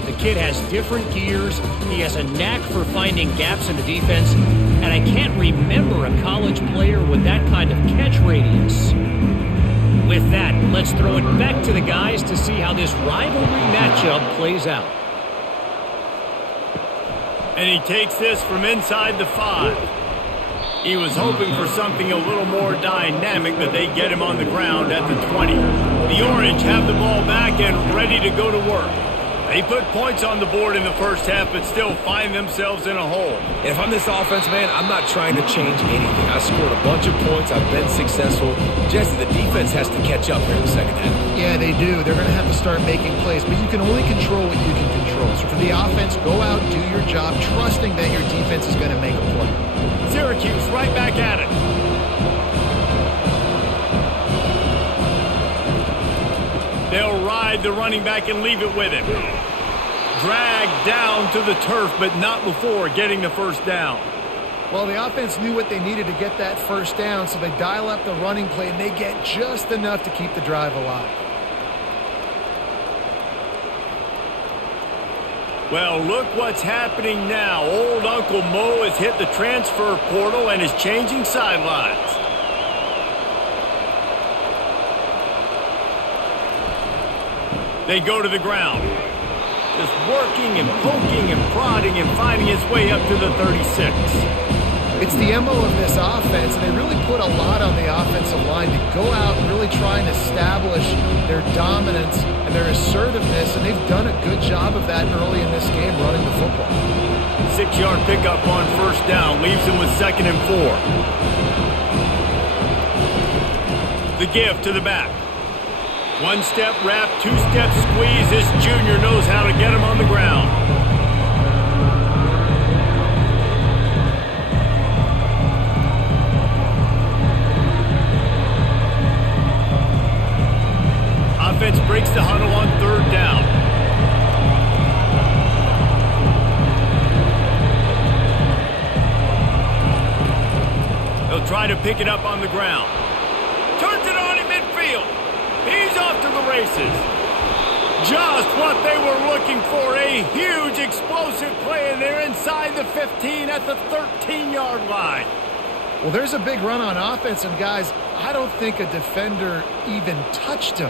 The kid has different gears. He has a knack for finding gaps in the defense. And I can't remember a college player with that kind of catch radius. With that, let's throw it back to the guys to see how this rivalry matchup plays out. And he takes this from inside the 5. He was hoping for something a little more dynamic, but they get him on the ground at the 20. The Orange have the ball back and ready to go to work. They put points on the board in the first half, but still find themselves in a hole. And if I'm this offense, man, I'm not trying to change anything. I scored a bunch of points. I've been successful. Jesse, the defense has to catch up here in the second half. Yeah, they do. They're going to have to start making plays, but you can only control what you can control. So for the offense, go out, do your job, trusting that your defense is going to make a play. Syracuse right back at it. They'll ride the running back and leave it with him. Dragged down to the turf, but not before getting the first down. Well, the offense knew what they needed to get that first down, so they dial up the running play, and they get just enough to keep the drive alive. Well, look what's happening now. Old Uncle Mo has hit the transfer portal and is changing sidelines. They go to the ground. Just working and poking and prodding and finding his way up to the 36. It's the MO of this offense, and they really put a lot on the offensive line to go out and really try and establish their dominance and their assertiveness, and they've done a good job of that early in this game running the football. 6-yard pickup on first down leaves him with 2nd and 4. The give to the back. One-step wrap, two-step squeeze. This junior knows how to get him on the ground. Offense breaks the huddle on third down. They'll try to pick it up on the ground. Turns it on in midfield. He's off to the races. Just what they were looking for. A huge explosive play, and they're inside inside the 15 at the 13-yard line. Well, there's a big run on offense, and guys, I don't think a defender even touched him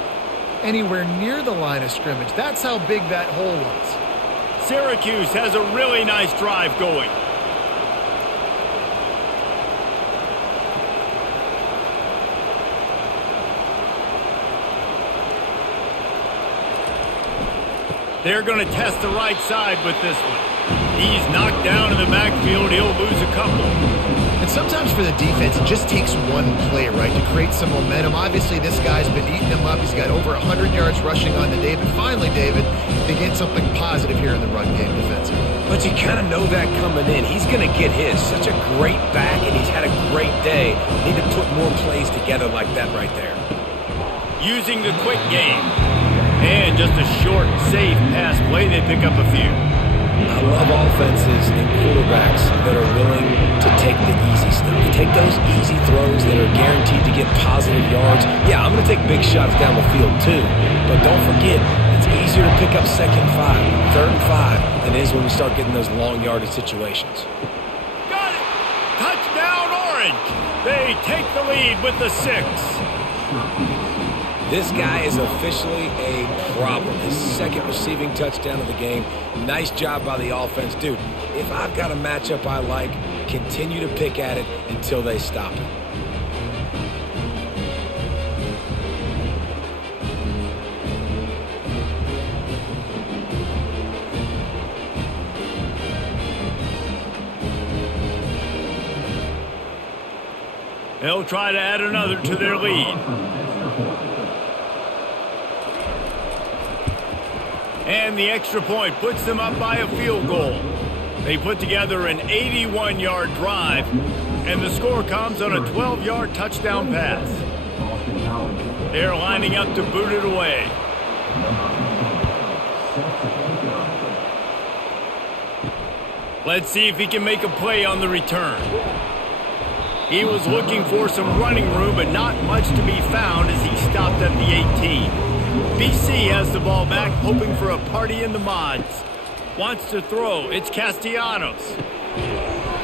anywhere near the line of scrimmage. That's how big that hole was. Syracuse has a really nice drive going. They're going to test the right side with this one. He's knocked down in the backfield. He'll lose a couple. And sometimes for the defense, it just takes one play, right, to create some momentum. Obviously, this guy's been eating them up. He's got over 100 yards rushing on the day. But finally, David, they get something positive here in the run game defensively. But you kind of know that coming in. He's going to get his. Such a great back, and he's had a great day. Need to put more plays together like that right there. Using the quick game. And just a short, safe pass play. They pick up a few. I love offenses and quarterbacks that are willing to take the easy stuff. Take those easy throws that are guaranteed to get positive yards. Yeah, I'm going to take big shots down the field too. But don't forget, it's easier to pick up 2nd and 5, 3rd and 5 than it is when we start getting those long yardage situations. Got it! Touchdown Orange! They take the lead with the 6. This guy is officially a problem. His 2nd receiving touchdown of the game. Nice job by the offense. Dude, if I've got a matchup I like, continue to pick at it until they stop it. They'll try to add another to their lead. And the extra point puts them up by a field goal. They put together an 81-yard drive, and the score comes on a 12-yard touchdown pass. They're lining up to boot it away. Let's see if he can make a play on the return. He was looking for some running room, but not much to be found as he stopped at the 18. BC has the ball back, hoping for a party in the mods. Wants to throw. It's Castellanos.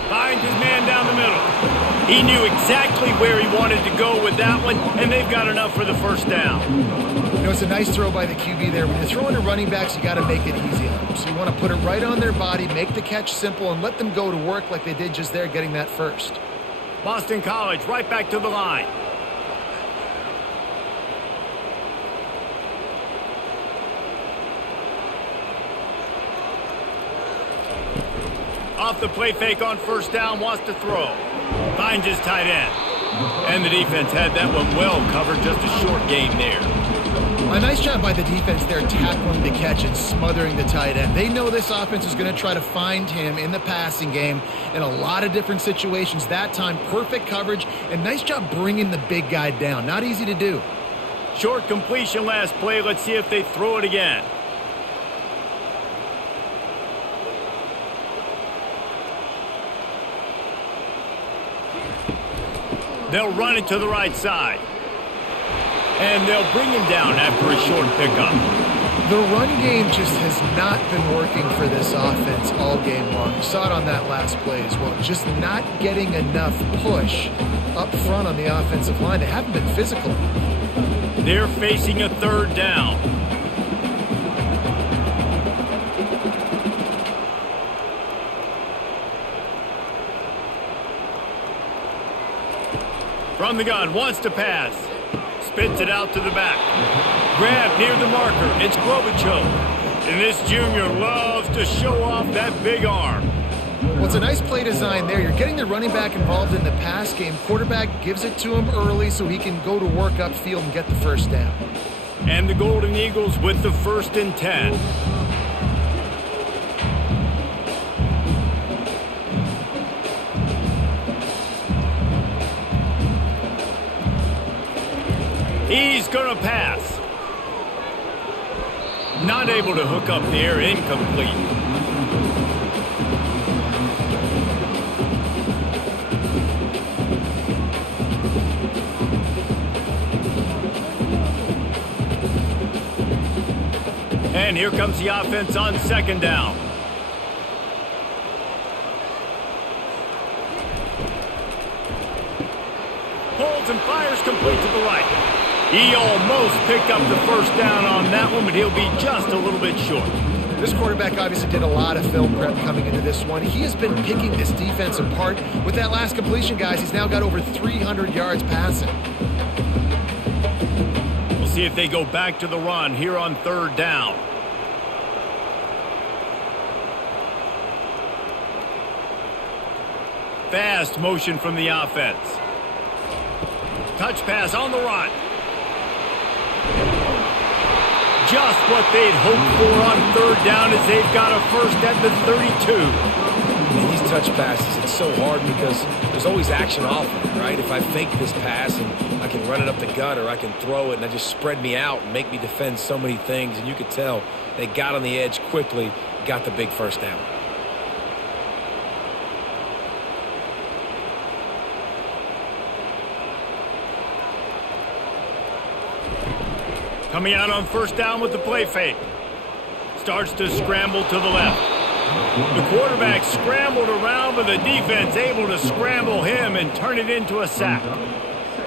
Finds his man down the middle. He knew exactly where he wanted to go with that one, and they've got enough for the first down. You know, it's a nice throw by the QB there. When you're throwing to running backs, you got to make it easy on them. So you want to put it right on their body, make the catch simple, and let them go to work like they did just there, getting that first. Boston College right back to the line. Off the play fake on first down, wants to throw. Finds his tight end. And the defense had that one well covered, just a short game there. A nice job by the defense there, tackling the catch and smothering the tight end. They know this offense is going to try to find him in the passing game in a lot of different situations. That time, perfect coverage, and nice job bringing the big guy down. Not easy to do. Short completion last play. Let's see if they throw it again. They'll run it to the right side. And they'll bring him down after a short pickup. The run game just has not been working for this offense all game long. You saw it on that last play as well. Just not getting enough push up front on the offensive line. They haven't been physical. They're facing a 3rd down. From the gun, wants to pass. Spits it out to the back. Grab near the marker. It's Klobuchar. And this junior loves to show off that big arm. Well, it's a nice play design there. You're getting the running back involved in the pass game. Quarterback gives it to him early so he can go to work upfield and get the first down. And the Golden Eagles with the 1st and 10. He's going to pass. Not able to hook up there, incomplete. And here comes the offense on 2nd down. throws and fires complete to the right. He almost picked up the first down on that one, but he'll be just a little bit short. This quarterback obviously did a lot of film prep coming into this one. He has been picking this defense apart. With that last completion, guys, he's now got over 300 yards passing. We'll see if they go back to the run here on third down. Fast motion from the offense. Touch pass on the run. Just what they'd hoped for on third down as they've got a first at the 32. And these touch passes, it's so hard because there's always action off of it, right? If I fake this pass and I can run it up the gut or I can throw it and I just spread me out and make me defend so many things, and you could tell they got on the edge quickly, got the big first down. Coming out on first down with the play fake. Starts to scramble to the left. The quarterback scrambled around, but the defense able to scramble him and turn it into a sack.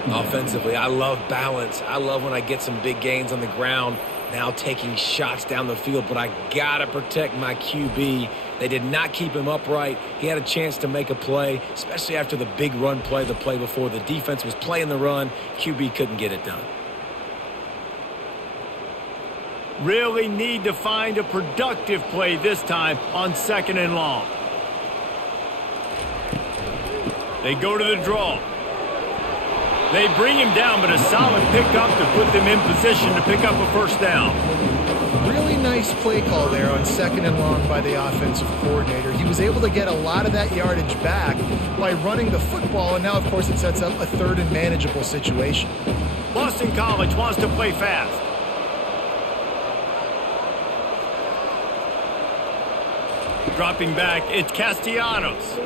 Offensively, I love balance. I love when I get some big gains on the ground, now taking shots down the field, but I got to protect my QB. They did not keep him upright. He had a chance to make a play, especially after the big run play the play before. The defense was playing the run. QB couldn't get it done. Really need to find a productive play this time on second and long. They go to the draw. They bring him down, but a solid pickup to put them in position to pick up a first down. Really nice play call there on second and long by the offensive coordinator. He was able to get a lot of that yardage back by running the football, and now, of course, it sets up a third and manageable situation. Boston College wants to play fast. Dropping back, it's Castellanos.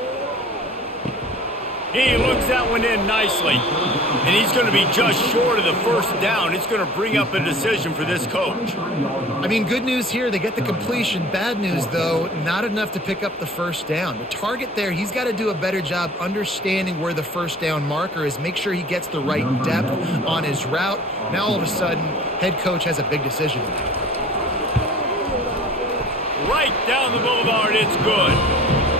He looks that one in nicely. And he's going to be just short of the first down. It's going to bring up a decision for this coach. I mean, good news here, they get the completion. Bad news, though, not enough to pick up the first down. The target there, he's got to do a better job understanding where the first down marker is, make sure he gets the right depth on his route. Now, all of a sudden, head coach has a big decision to make. Right down the boulevard, it's good.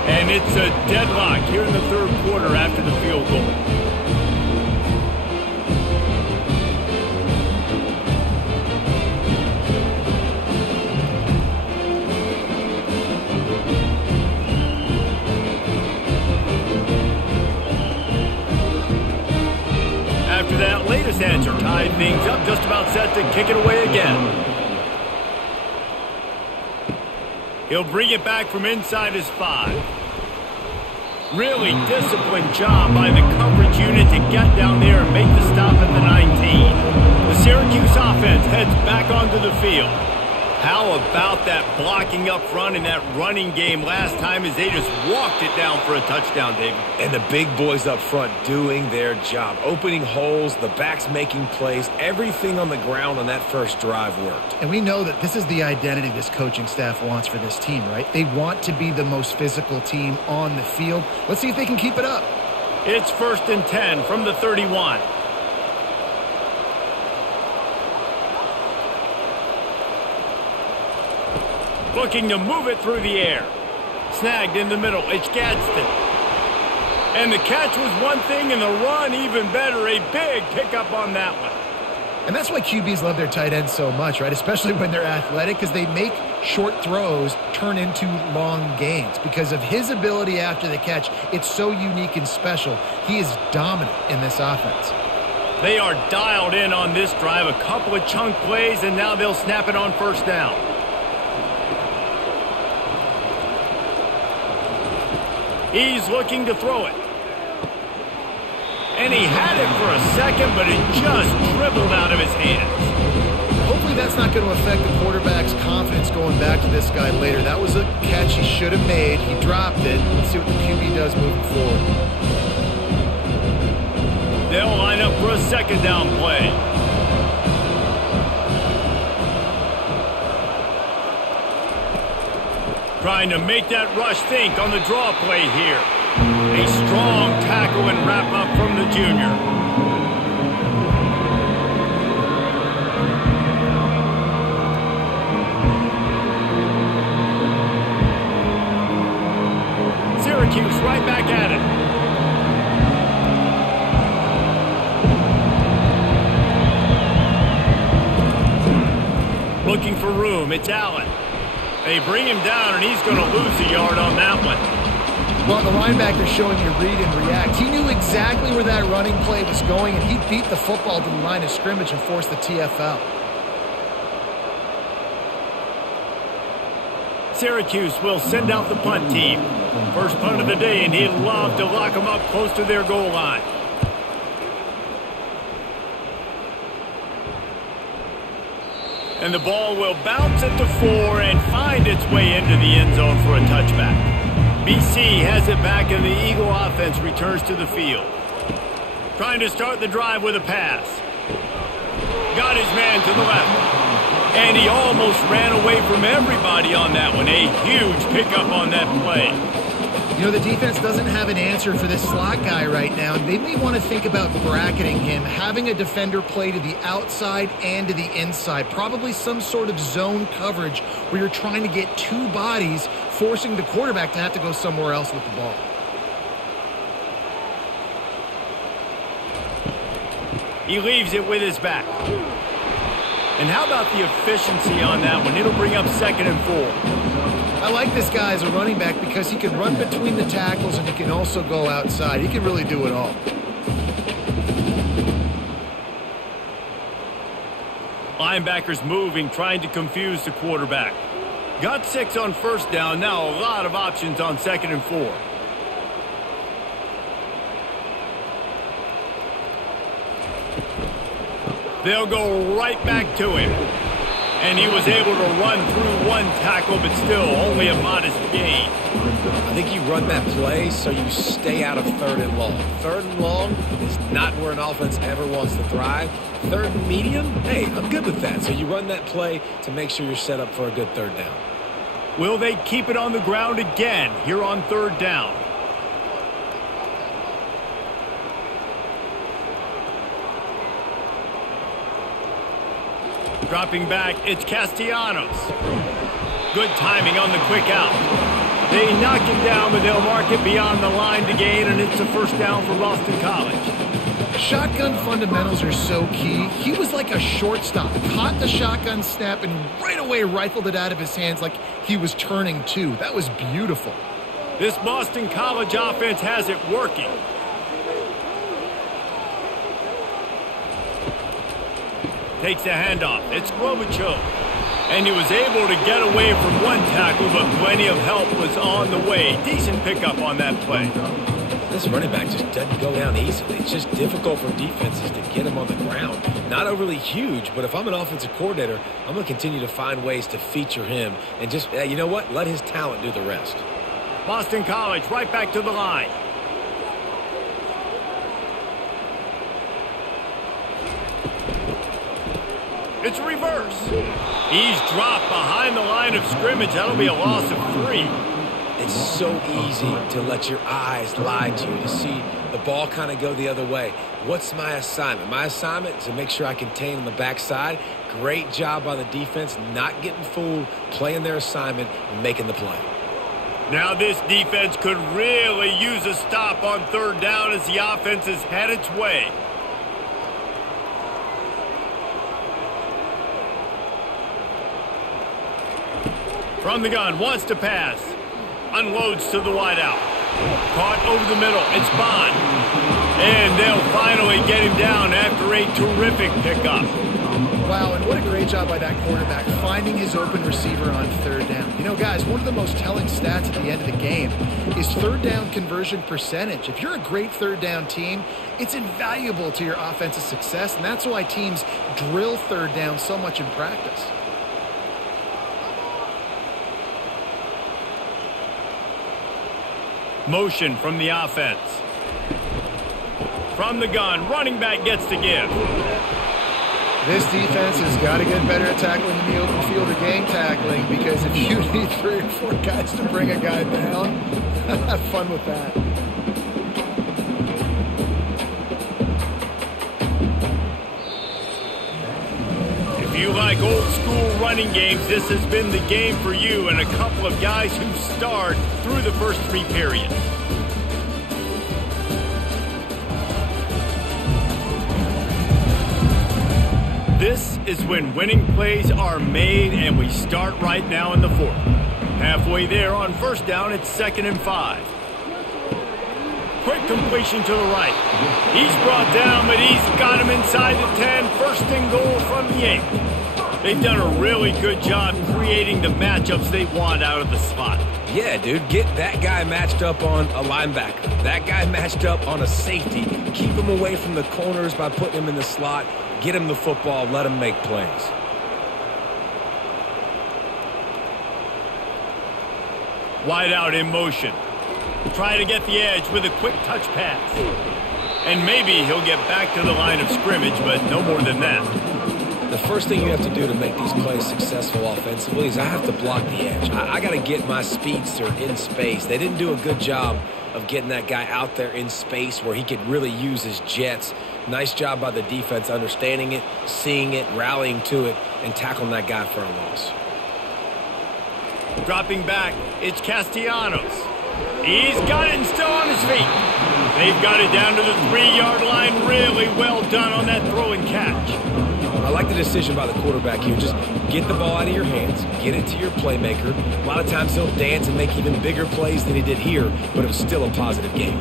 And it's a deadlock here in the third quarter after the field goal. After that latest answer tied things up, just about set to kick it away again. He'll bring it back from inside his 5. Really disciplined job by the coverage unit to get down there and make the stop at the 19. The Syracuse offense heads back onto the field. How about that blocking up front in that running game last time as they just walked it down for a touchdown, David? And the big boys up front doing their job. Opening holes, the backs making plays, everything on the ground on that first drive worked. And we know that this is the identity this coaching staff wants for this team, right? They want to be the most physical team on the field. Let's see if they can keep it up. It's 1st and 10 from the 31. Looking to move it through the air. Snagged in the middle. It's Gadsden. And the catch was one thing and the run even better. A big pickup on that one. And that's why QBs love their tight ends so much, right? Especially when they're athletic, because they make short throws turn into long gains. Because of his ability after the catch, it's so unique and special. He is dominant in this offense. They are dialed in on this drive. A couple of chunk plays, and now they'll snap it on first down. He's looking to throw it. And he had it for a second, but it just dribbled out of his hands. Hopefully that's not going to affect the quarterback's confidence going back to this guy later. That was a catch he should have made. He dropped it. Let's see what the QB does moving forward. They'll line up for a second down play. Trying to make that rush think on the draw play here. A strong tackle and wrap up from the junior. Syracuse right back at it. Looking for room. It's Allen. They bring him down, and he's going to lose a yard on that one. Well, the linebacker's showing you read and react. He knew exactly where that running play was going, and he beat the football to the line of scrimmage and forced the TFL. Syracuse will send out the punt team. First punt of the day, and he'd love to lock them up close to their goal line. And the ball will bounce at the 4 and find its way into the end zone for a touchback. BC has it back, and the Eagle offense returns to the field. Trying to start the drive with a pass. Got his man to the left. And he almost ran away from everybody on that one. A huge pickup on that play. You know, the defense doesn't have an answer for this slot guy right now. They may want to think about bracketing him, having a defender play to the outside and to the inside. Probably some sort of zone coverage where you're trying to get two bodies, forcing the quarterback to have to go somewhere else with the ball. He leaves it with his back. And how about the efficiency on that one? It'll bring up 2nd and 4. I like this guy as a running back because he can run between the tackles and he can also go outside. He can really do it all. Linebackers moving, trying to confuse the quarterback. Got 6 on first down. Now a lot of options on 2nd and 4. They'll go right back to him. And he was able to run through one tackle, but still only a modest gain. I think you run that play so you stay out of 3rd and long. 3rd and long is not where an offense ever wants to thrive. 3rd and medium, hey, I'm good with that. So you run that play to make sure you're set up for a good 3rd down. Will they keep it on the ground again here on 3rd down? Dropping back, it's Castellanos. Good timing on the quick out. They knock him down, but they'll mark it beyond the line to gain, and it's a 1st down for Boston College. Shotgun fundamentals are so key. He was like a shortstop. Caught the shotgun snap and right away rifled it out of his hands like he was turning two. That was beautiful. This Boston College offense has it working. Takes a handoff. It's Globacho. And he was able to get away from one tackle, but plenty of help was on the way. Decent pickup on that play. This running back just doesn't go down easily. It's just difficult for defenses to get him on the ground. Not overly huge, but if I'm an offensive coordinator, I'm going to continue to find ways to feature him and just, you know what, let his talent do the rest. Boston College right back to the line. It's reverse. He's dropped behind the line of scrimmage. That'll be a loss of 3. It's so easy to let your eyes lie to you, to see the ball kind of go the other way. What's my assignment? My assignment is to make sure I contain on the backside. Great job by the defense, not getting fooled, playing their assignment, and making the play. Now this defense could really use a stop on 3rd down as the offense has had its way. From the gun, wants to pass. Unloads to the wideout. Caught over the middle. It's Bond. And they'll finally get him down after a terrific pickup. Wow, and what a great job by that quarterback, finding his open receiver on 3rd down. You know, guys, one of the most telling stats at the end of the game is 3rd down conversion percentage. If you're a great 3rd down team, it's invaluable to your offensive success, and that's why teams drill 3rd down so much in practice. Motion from the offense. From the gun, running back gets to give. This defense has got to get better at tackling in the open field or gang tackling, because if you need 3 or 4 guys to bring a guy down, have fun with that. If you like old school running games, this has been the game for you, and a couple of guys who starred through the first 3 periods. This is when winning plays are made, and we start right now in the fourth. Halfway there on first down, it's 2nd and 5. Quick completion to the right. He's brought down, but he's got him inside the 10. 1st and goal from the 8. They've done a really good job creating the matchups they want out of the slot. Yeah, dude, get that guy matched up on a linebacker. That guy matched up on a safety. Keep him away from the corners by putting him in the slot. Get him the football. Let him make plays. Wide out in motion. Try to get the edge with a quick touch pass. And maybe he'll get back to the line of scrimmage, but no more than that. The first thing you have to do to make these plays successful offensively is I have to block the edge. I got to get my speedster in space. They didn't do a good job of getting that guy out there in space where he could really use his jets. Nice job by the defense understanding it, seeing it, rallying to it, and tackling that guy for a loss. Dropping back, it's Castellanos. He's got it and still on his feet. They've got it down to the 3-yard line. Really well done on that throw and catch. I like the decision by the quarterback here. Just get the ball out of your hands, get it to your playmaker. A lot of times he'll dance and make even bigger plays than he did here, but it was still a positive game.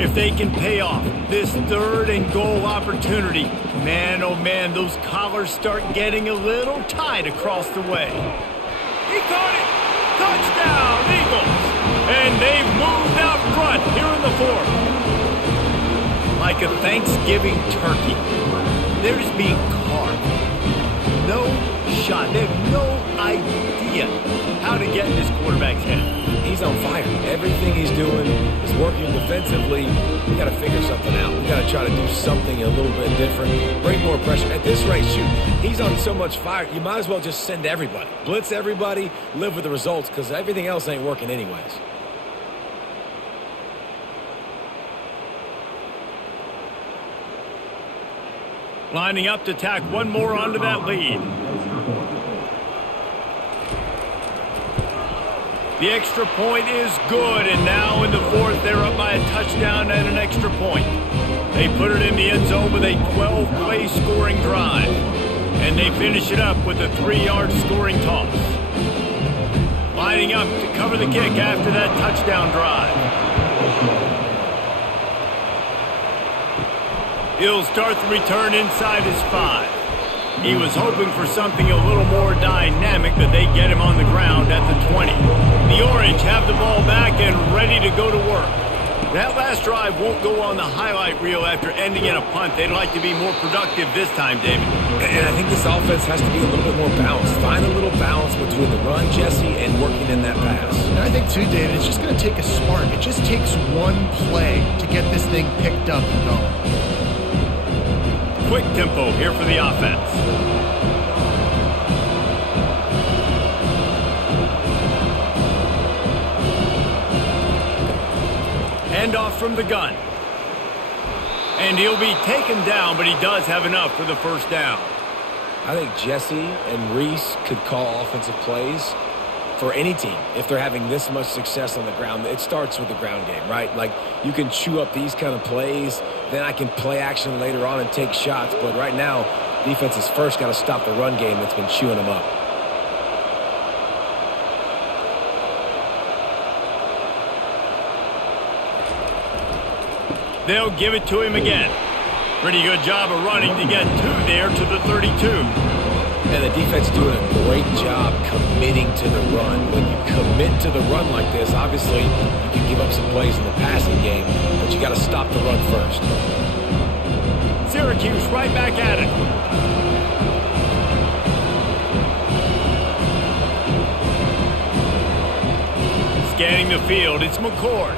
If they can pay off this 3rd and goal opportunity, man, oh man, those collars start getting a little tight across the way. He caught it! Touchdown, Eagles! And they've moved out front here in the 4th. Like a Thanksgiving turkey, they're just being carved. No shot. They have no idea how to get in this quarterback's head. He's on fire. Everything he's doing is working defensively. We got to figure something out. We got to try to do something a little bit different. Bring more pressure. At this rate, shoot, he's on so much fire, you might as well just send everybody. Blitz everybody, live with the results, because everything else ain't working anyways. Lining up to tack one more onto that lead. The extra point is good, and now in the 4th, they're up by a touchdown and an extra point. They put it in the end zone with a 12-play scoring drive, and they finish it up with a 3-yard scoring toss. Lining up to cover the kick after that touchdown drive. He'll start the return inside his 5. He was hoping for something a little more dynamic, but they get him on the ground at the 20. The Orange have the ball back and ready to go to work. That last drive won't go on the highlight reel after ending in a punt. They'd like to be more productive this time, David. And I think this offense has to be a little bit more balanced. Find a little balance between the run, Jesse, and working in that pass. And I think, too, David, it's just going to take a spark. It just takes one play to get this thing picked up and going. Quick tempo here for the offense. Handoff from the gun. And he'll be taken down, but he does have enough for the first down. I think Jesse and Reese could call offensive plays for any team. If they're having this much success on the ground, it starts with the ground game, right? Like, you can chew up these kind of plays, then I can play action later on and take shots. But right now, defense has first got to stop the run game that's been chewing them up. They'll give it to him again. Pretty good job of running to get 2 there to the 32. And the defense doing a great job committing to the run. When you commit to the run like this, obviously you can give up some plays in the passing game, but you got to stop the run first. Syracuse right back at it. Scanning the field, it's McCord.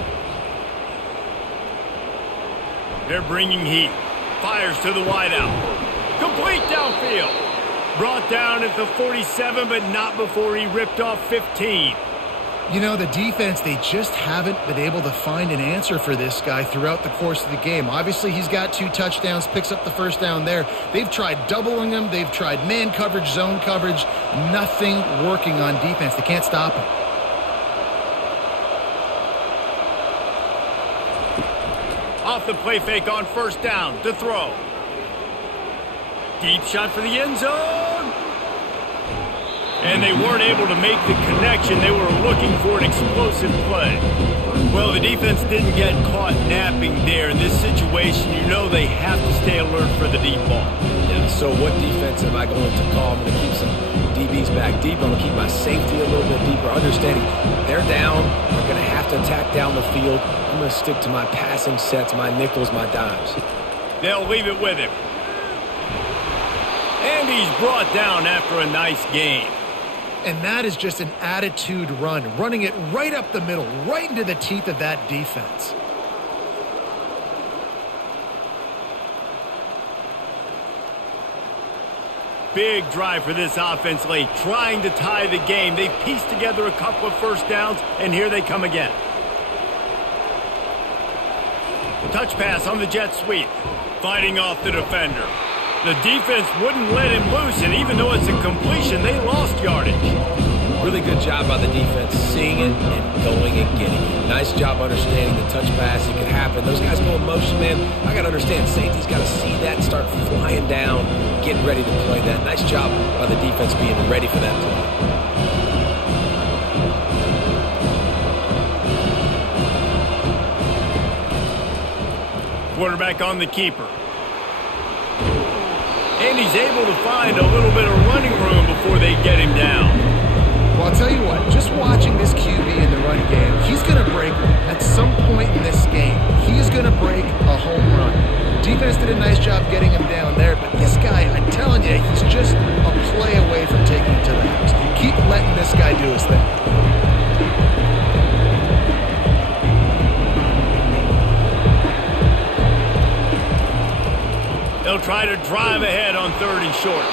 They're bringing heat. Fires to the wideout. Complete downfield. Brought down at the 47, but not before he ripped off 15. You know, the defense, they just haven't been able to find an answer for this guy throughout the course of the game. Obviously, he's got 2 touchdowns, picks up the first down there. They've tried doubling him. They've tried man coverage, zone coverage. Nothing working on defense. They can't stop him. Off the play fake on first down to throw. Deep shot for the end zone. And they weren't able to make the connection. They were looking for an explosive play. Well, the defense didn't get caught napping there. In this situation, you know they have to stay alert for the deep ball. Yeah, so what defense am I going to call? I'm going to keep some DBs back deep. I'm going to keep my safety a little bit deeper, understanding they're down. They're going to have to attack down the field. I'm going to stick to my passing sets, my nickels, my dimes. They'll leave it with him. And he's brought down after a nice gain. And that is just an attitude run, running it right up the middle, right into the teeth of that defense. Big drive for this offense late, trying to tie the game. They've pieced together a couple of first downs, and here they come again. Touch pass on the jet sweep, fighting off the defender. The defense wouldn't let him loose, and even though it's a completion, they lost yardage. Really good job by the defense, seeing it and going and getting it. Nice job understanding the touch pass. It could happen. Those guys go in motion, man. I got to understand, safety's got to see that and start flying down, getting ready to play that. Nice job by the defense being ready for that play. Quarterback on the keeper. And he's able to find a little bit of running room before they get him down. Well, I'll tell you what, just watching this QB in the run game, he's going to break at some point in this game. He's going to break a home run. Defense did a nice job getting him down there, but this guy, I'm telling you, he's just a play away from taking it to the house. Keep letting this guy do his thing. They'll try to drive ahead on 3rd and short.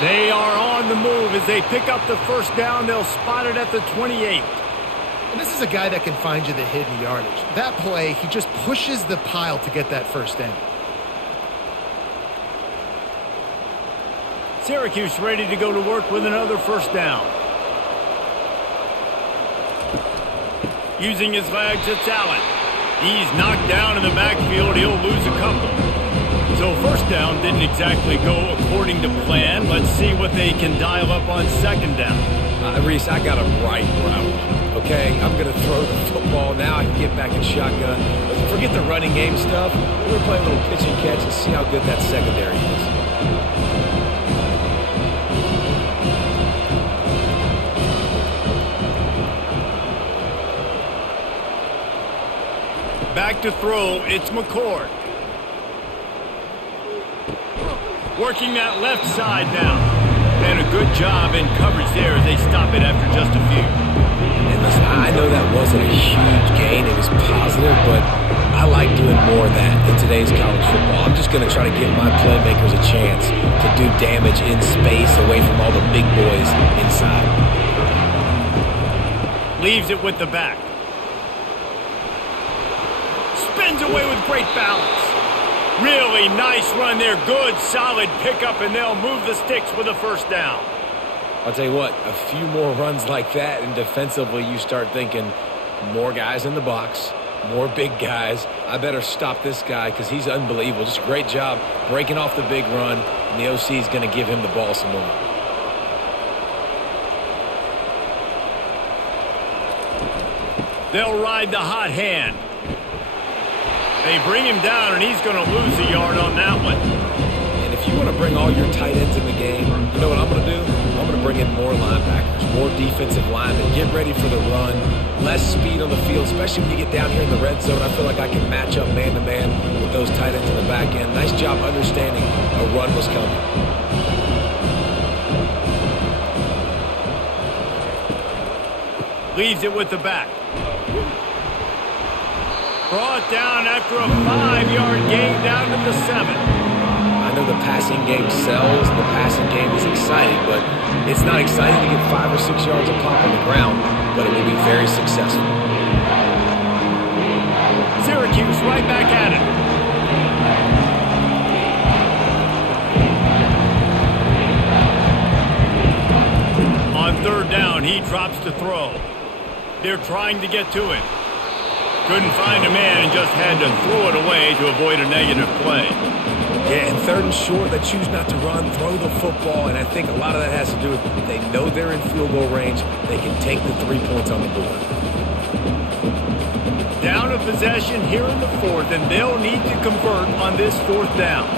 They are on the move as they pick up the first down. They'll spot it at the 28. And this is a guy that can find you the hidden yardage. That play, he just pushes the pile to get that first down. Syracuse ready to go to work with another first down. Using his legs, it's Allen. He's knocked down in the backfield. He'll lose a couple. So first down didn't exactly go according to plan. Let's see what they can dial up on 2nd down. Reese, I got him right where I want him. Okay, I'm going to throw the football. Now I can get back in shotgun. Forget the running game stuff. We're going to play a little pitch and catch and see how good that secondary is. Back to throw, it's McCord. Working that left side now. And a good job in coverage there as they stop it after just a few. And listen, I know that wasn't a huge gain. It was positive, but I like doing more of that in today's college football. I'm just going to try to give my playmakers a chance to do damage in space away from all the big boys inside. Leaves it with the back. Spins away with great balance. Really nice run there. Good, solid pickup, and they'll move the sticks with a first down. I'll tell you what, a few more runs like that, and defensively you start thinking more guys in the box, more big guys. I better stop this guy because he's unbelievable. Just a great job breaking off the big run, and the OC is going to give him the ball some more. They'll ride the hot hand. They bring him down, and he's going to lose a yard on that one. And if you want to bring all your tight ends in the game, you know what I'm going to do? I'm going to bring in more linebackers, more defensive linemen, get ready for the run, less speed on the field, especially when you get down here in the red zone. I feel like I can match up man-to-man with those tight ends in the back end. Nice job understanding a run was coming. Leaves it with the back. Brought down after a 5-yard gain down to the 7. I know the passing game sells, the passing game is exciting, but it's not exciting to get 5 or 6 yards of pop on the ground, but it will be very successful. Syracuse right back at it. On 3rd down, he drops to throw. They're trying to get to it. Couldn't find a man and just had to throw it away to avoid a negative play. Yeah, and third and short, they choose not to run, throw the football, and I think a lot of that has to do with they know they're in field goal range. They can take the 3 points on the board. Down a possession here in the fourth, and they'll need to convert on this fourth down.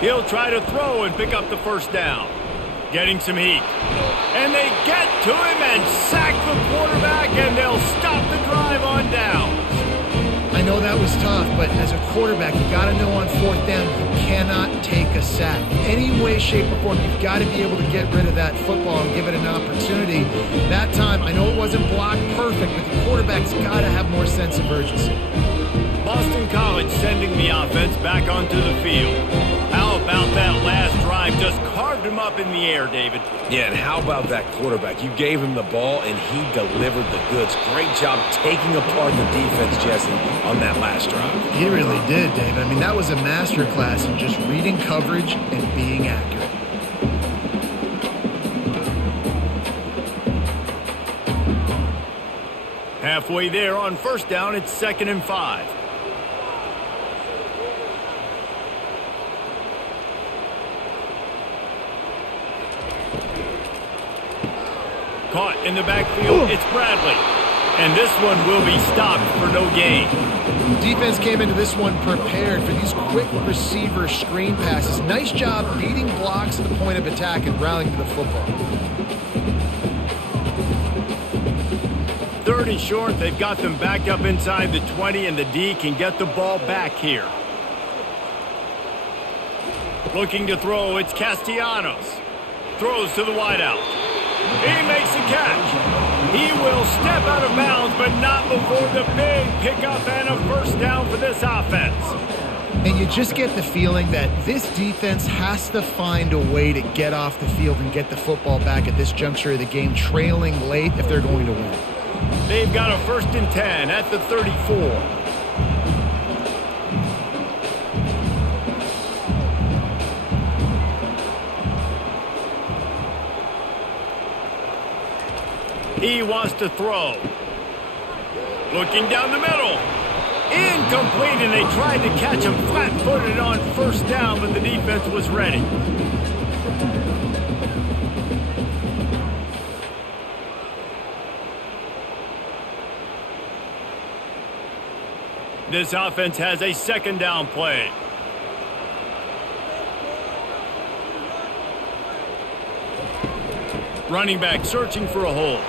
He'll try to throw and pick up the first down. Getting some heat. And they get to him and sack the quarterback, and they'll stop the drive on down. I know that was tough, but as a quarterback, you got to know on fourth down, you cannot take a sack. Any way, shape, or form, you've got to be able to get rid of that football and give it an opportunity. That time, I know it wasn't blocked perfect, but the quarterback's got to have more sense of urgency. Boston College sending the offense back onto the field. How about that last drive? Just carved him up in the air, David. Yeah, and how about that quarterback? You gave him the ball, and he delivered the goods. Great job taking apart the defense, Jesse, on that last drive. He really did, David. I mean, that was a masterclass in just reading coverage and being accurate. Halfway there on first down, it's 2nd and 5. Caught in the backfield, it's Bradley. And this one will be stopped for no gain. Defense came into this one prepared for these quick receiver screen passes. Nice job beating blocks at the point of attack and rallying to the football. 3rd and short, they've got them back up inside the 20, and the D can get the ball back here. Looking to throw, it's Castellanos. Throws to the wideout. He makes a catch. He will step out of bounds, but not before the big pickup and a first down for this offense. And you just get the feeling that this defense has to find a way to get off the field and get the football back at this juncture of the game, trailing late if they're going to win. They've got a 1st and 10 at the 34. He wants to throw. Looking down the middle. Incomplete, and they tried to catch him flat-footed on first down, but the defense was ready. This offense has a 2nd down play. Running back searching for a hole.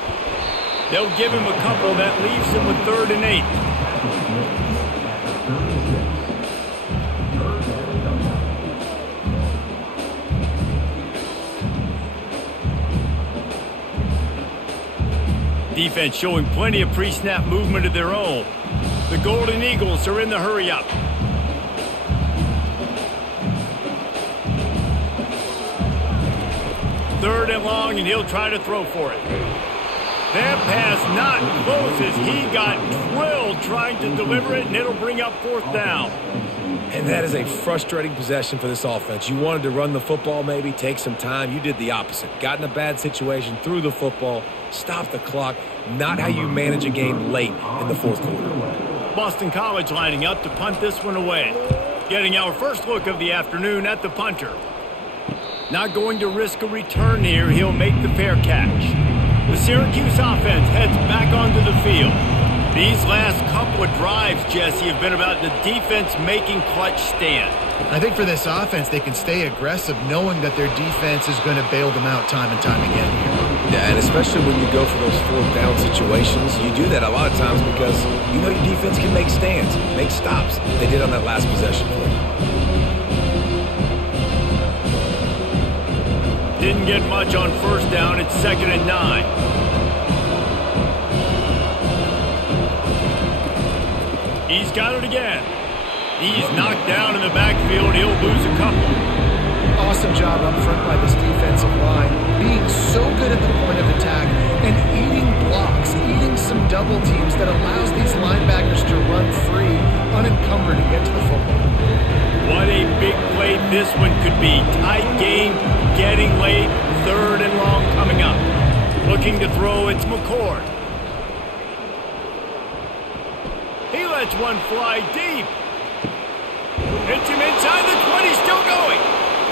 They'll give him a couple. That leaves him with 3rd and 8. Defense showing plenty of pre-snap movement of their own. The Golden Eagles are in the hurry-up. Third and long, and he'll try to throw for it. That pass not close as he got drilled trying to deliver it, and it'll bring up 4th down. And that is a frustrating possession for this offense. You wanted to run the football, maybe take some time. You did the opposite. Got in a bad situation, threw the football, stopped the clock. Not how you manage a game late in the 4th quarter. Boston College lining up to punt this one away. Getting our first look of the afternoon at the punter. Not going to risk a return here. He'll make the fair catch. The Syracuse offense heads back onto the field. These last couple of drives, Jesse, have been about the defense making clutch stand. I think for this offense, they can stay aggressive knowing that their defense is going to bail them out time and time again here. Yeah, and especially when you go for those 4th down situations, you do that a lot of times because you know your defense can make stands, make stops. They did on that last possession for you. Didn't get much on first down. It's 2nd and 9. He's got it again. He's knocked down in the backfield. He'll lose a couple. Awesome job up front by this defensive line. Being so good at the point of attack and eating blocks, eating some double teams that allows these linebackers to run free, unencumbered and get to the football. What a big play this one could be. Tight game, getting late, 3rd and long coming up. Looking to throw, it's McCord. He lets one fly deep.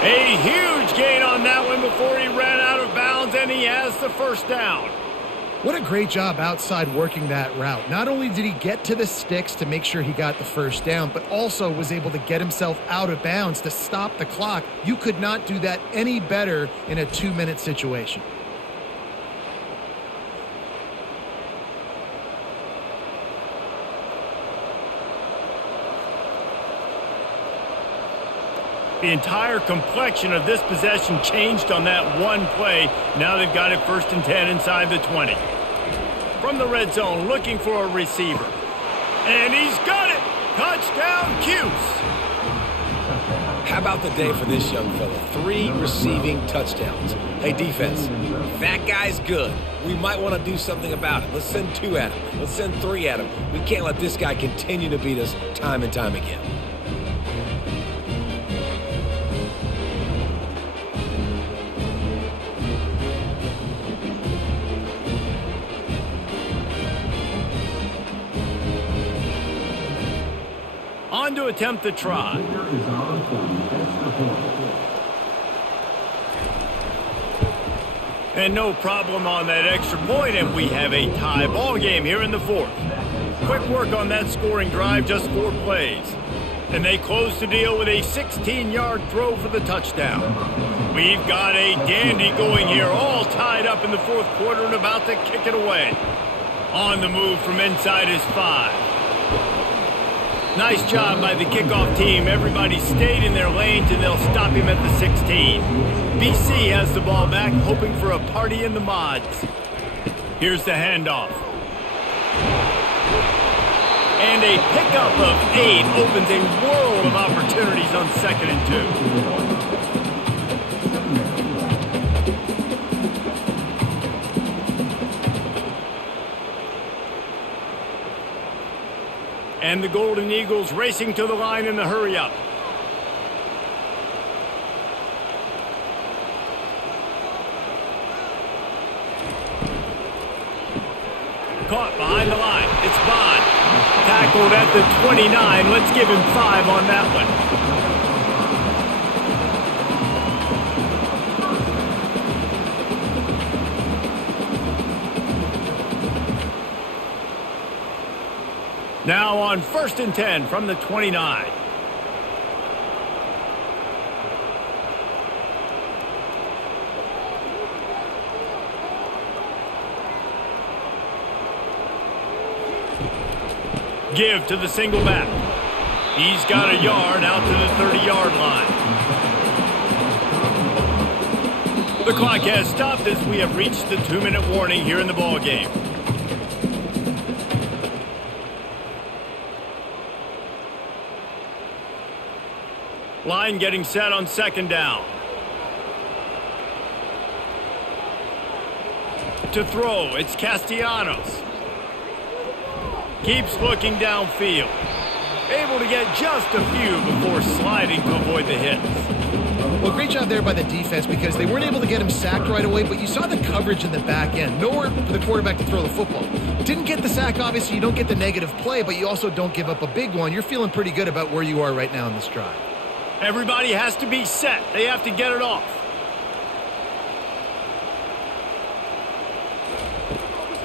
A huge gain on that one before he ran out of bounds, and he has the first down. What a great job outside working that route. Not only did he get to the sticks to make sure he got the first down, but also was able to get himself out of bounds to stop the clock. You could not do that any better in a 2-minute situation. The entire complexion of this possession changed on that one play. Now they've got it 1st and 10 inside the 20. From the red zone, looking for a receiver. And he's got it! Touchdown, Cuse! How about the day for this young fella? 3 receiving touchdowns. Hey, defense, that guy's good. We might want to do something about it. Let's send 2 at him. Let's send 3 at him. We can't let this guy continue to beat us time and time again. On to attempt the try. And no problem on that extra point, and we have a tie ball game here in the 4th. Quick work on that scoring drive, just 4 plays. And they close the deal with a 16-yard throw for the touchdown. We've got a dandy going here, all tied up in the 4th quarter and about to kick it away. On the move from inside his 5. Nice job by the kickoff team. Everybody stayed in their lanes, and they'll stop him at the 16. BC has the ball back, hoping for a party in the mods. Here's the handoff. And a pickup of 8 opens a world of opportunities on 2nd and 2. And the Golden Eagles racing to the line in the hurry-up. Caught behind the line. It's Bond. Tackled at the 29. Let's give him 5 on that one. Now on 1st and 10 from the 29. Give to the single back. He's got a yard out to the 30-yard line. The clock has stopped as we have reached the 2-minute warning here in the ballgame. Line getting set on 2nd down. To throw, it's Castellanos. Keeps looking downfield. Able to get just a few before sliding to avoid the hits. Well, great job there by the defense because they weren't able to get him sacked right away, but you saw the coverage in the back end. Nowhere for the quarterback to throw the football. Didn't get the sack, obviously. You don't get the negative play, but you also don't give up a big one. You're feeling pretty good about where you are right now in this drive. Everybody has to be set. They have to get it off.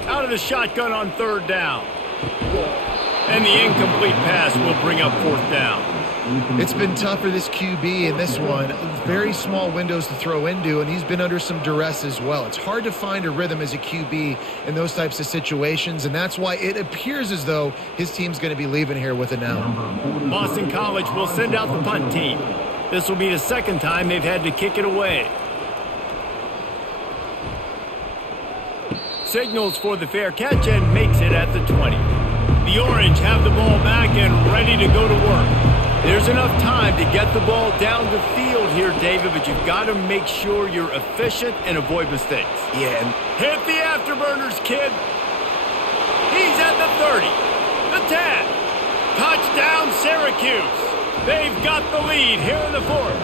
Out of the shotgun on 3rd down. And the incomplete pass will bring up 4th down. It's been tough for this QB in this one. Very small windows to throw into, and he's been under some duress as well. It's hard to find a rhythm as a QB in those types of situations, and that's why it appears as though his team's going to be leaving here with an L. Boston College will send out the punt team. This will be the 2nd time they've had to kick it away. Signals for the fair catch and makes it at the 20. The Orange have the ball back and ready to go to work. There's enough time to get the ball down the field here, David, but you've got to make sure you're efficient and avoid mistakes. Yeah. Hit the afterburners, kid. He's at the 30, the 10. Touchdown, Syracuse. They've got the lead here in the 4th.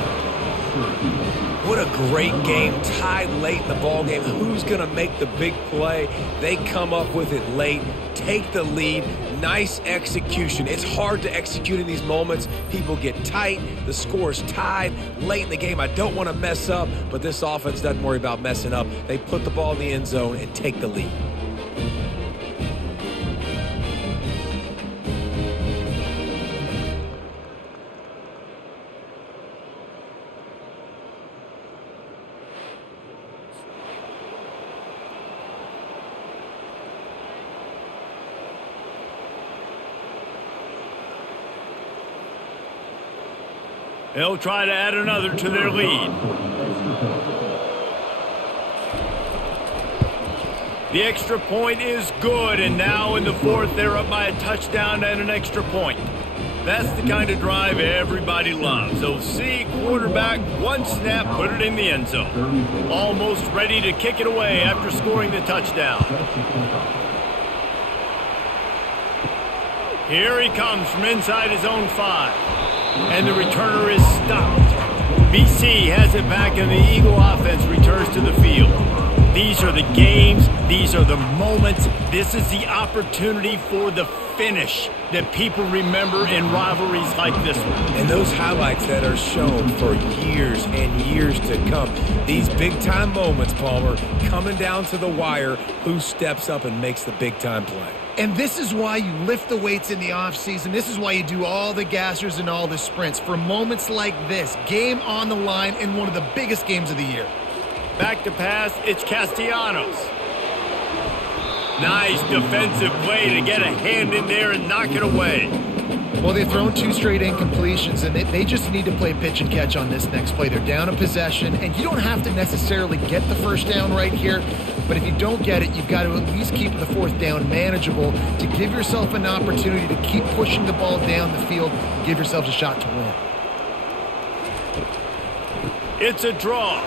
What a great game, tied late in the ball game. Who's going to make the big play? They come up with it late, take the lead, Nice execution. It's hard to execute in these moments. People get tight. The score's tied late in the game. I don't want to mess up, but this offense doesn't worry about messing up. They put the ball in the end zone and take the lead. They'll try to add another to their lead. The extra point is good, and now in the fourth, they're up by a touchdown and an extra point. That's the kind of drive everybody loves. They'll see quarterback, one snap, put it in the end zone. Almost ready to kick it away after scoring the touchdown. Here he comes from inside his own 5. And the returner is stopped. BC has it back, and the Eagle offense returns to the field. These are the games. These are the moments. This is the opportunity for the finish that people remember in rivalries like this one. And those highlights that are shown for years and years to come. These big-time moments, Palmer, coming down to the wire, who steps up and makes the big-time play. And this is why you lift the weights in the offseason. This is why you do all the gassers and all the sprints. For moments like this, game on the line in one of the biggest games of the year. Back to pass, it's Castellanos. Nice defensive play to get a hand in there and knock it away. Well, they've thrown 2 straight incompletions, and they just need to play pitch and catch on this next play. They're down a possession, and you don't have to necessarily get the first down right here, but if you don't get it, you've got to at least keep the fourth down manageable to give yourself an opportunity to keep pushing the ball down the field, give yourselves a shot to win. It's a draw.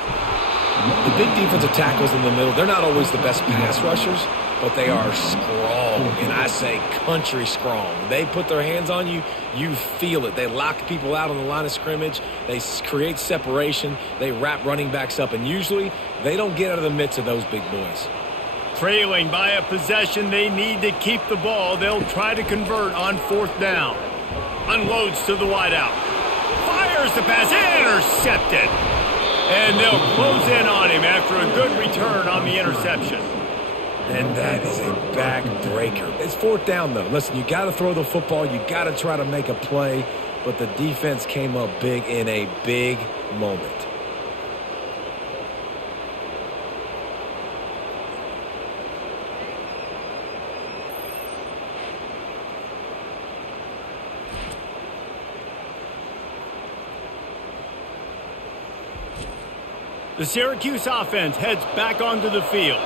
The big defensive tackles in the middle, they're not always the best pass rushers, but they are strong, and I say country strong. They put their hands on you, you feel it. They lock people out on the line of scrimmage. They create separation. They wrap running backs up, and usually they don't get out of the midst of those big boys. Trailing by a possession, they need to keep the ball. They'll try to convert on fourth down. Unloads to the wideout. Fires the pass, intercepted. And they'll close in on him after a good return on the interception. And that is a backbreaker. It's fourth down, though. Listen, you got to throw the football. You got to try to make a play. But the defense came up big in a big moment. The Syracuse offense heads back onto the field.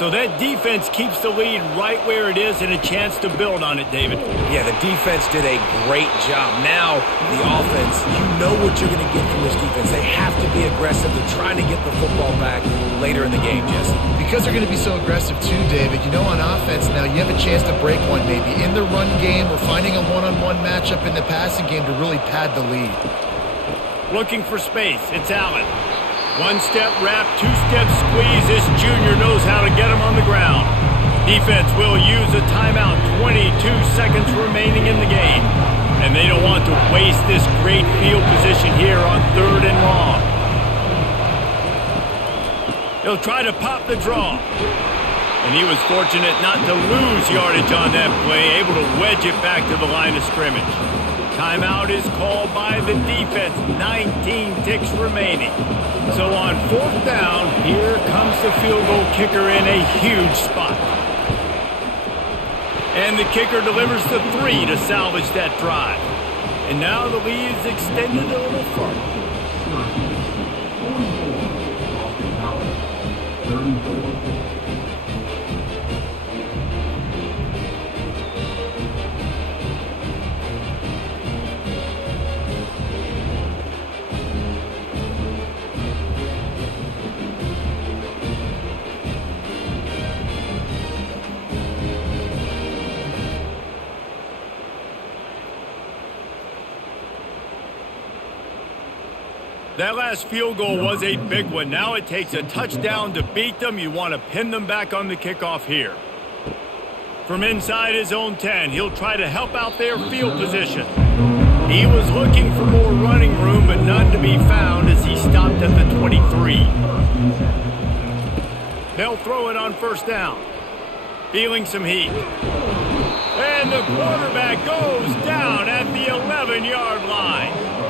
So that defense keeps the lead right where it is and a chance to build on it, David. Yeah, the defense did a great job. Now, the offense, you know what you're going to get from this defense. They have to be aggressive. They're trying to get the football back later in the game, Jesse. Because they're going to be so aggressive too, David, you know on offense now you have a chance to break one maybe in the run game or finding a one-on-one matchup in the passing game to really pad the lead. Looking for space. It's Allen. One-step wrap, two-step squeeze. This junior knows how to get him on the ground. Defense will use a timeout. 22 seconds remaining in the game. And they don't want to waste this great field position here on 3rd and long. He'll try to pop the draw. And he was fortunate not to lose yardage on that play, able to wedge it back to the line of scrimmage. Timeout is called by the defense. 19 ticks remaining. So on 4th down, here comes the field goal kicker in a huge spot. And the kicker delivers the 3 to salvage that drive. And now the lead is extended a little further. That last field goal was a big one. Now it takes a touchdown to beat them. You want to pin them back on the kickoff here. From inside his own 10, he'll try to help out their field position. He was looking for more running room, but none to be found as he stopped at the 23. They'll throw it on first down. Feeling some heat. And the quarterback goes down at the 11-yard line.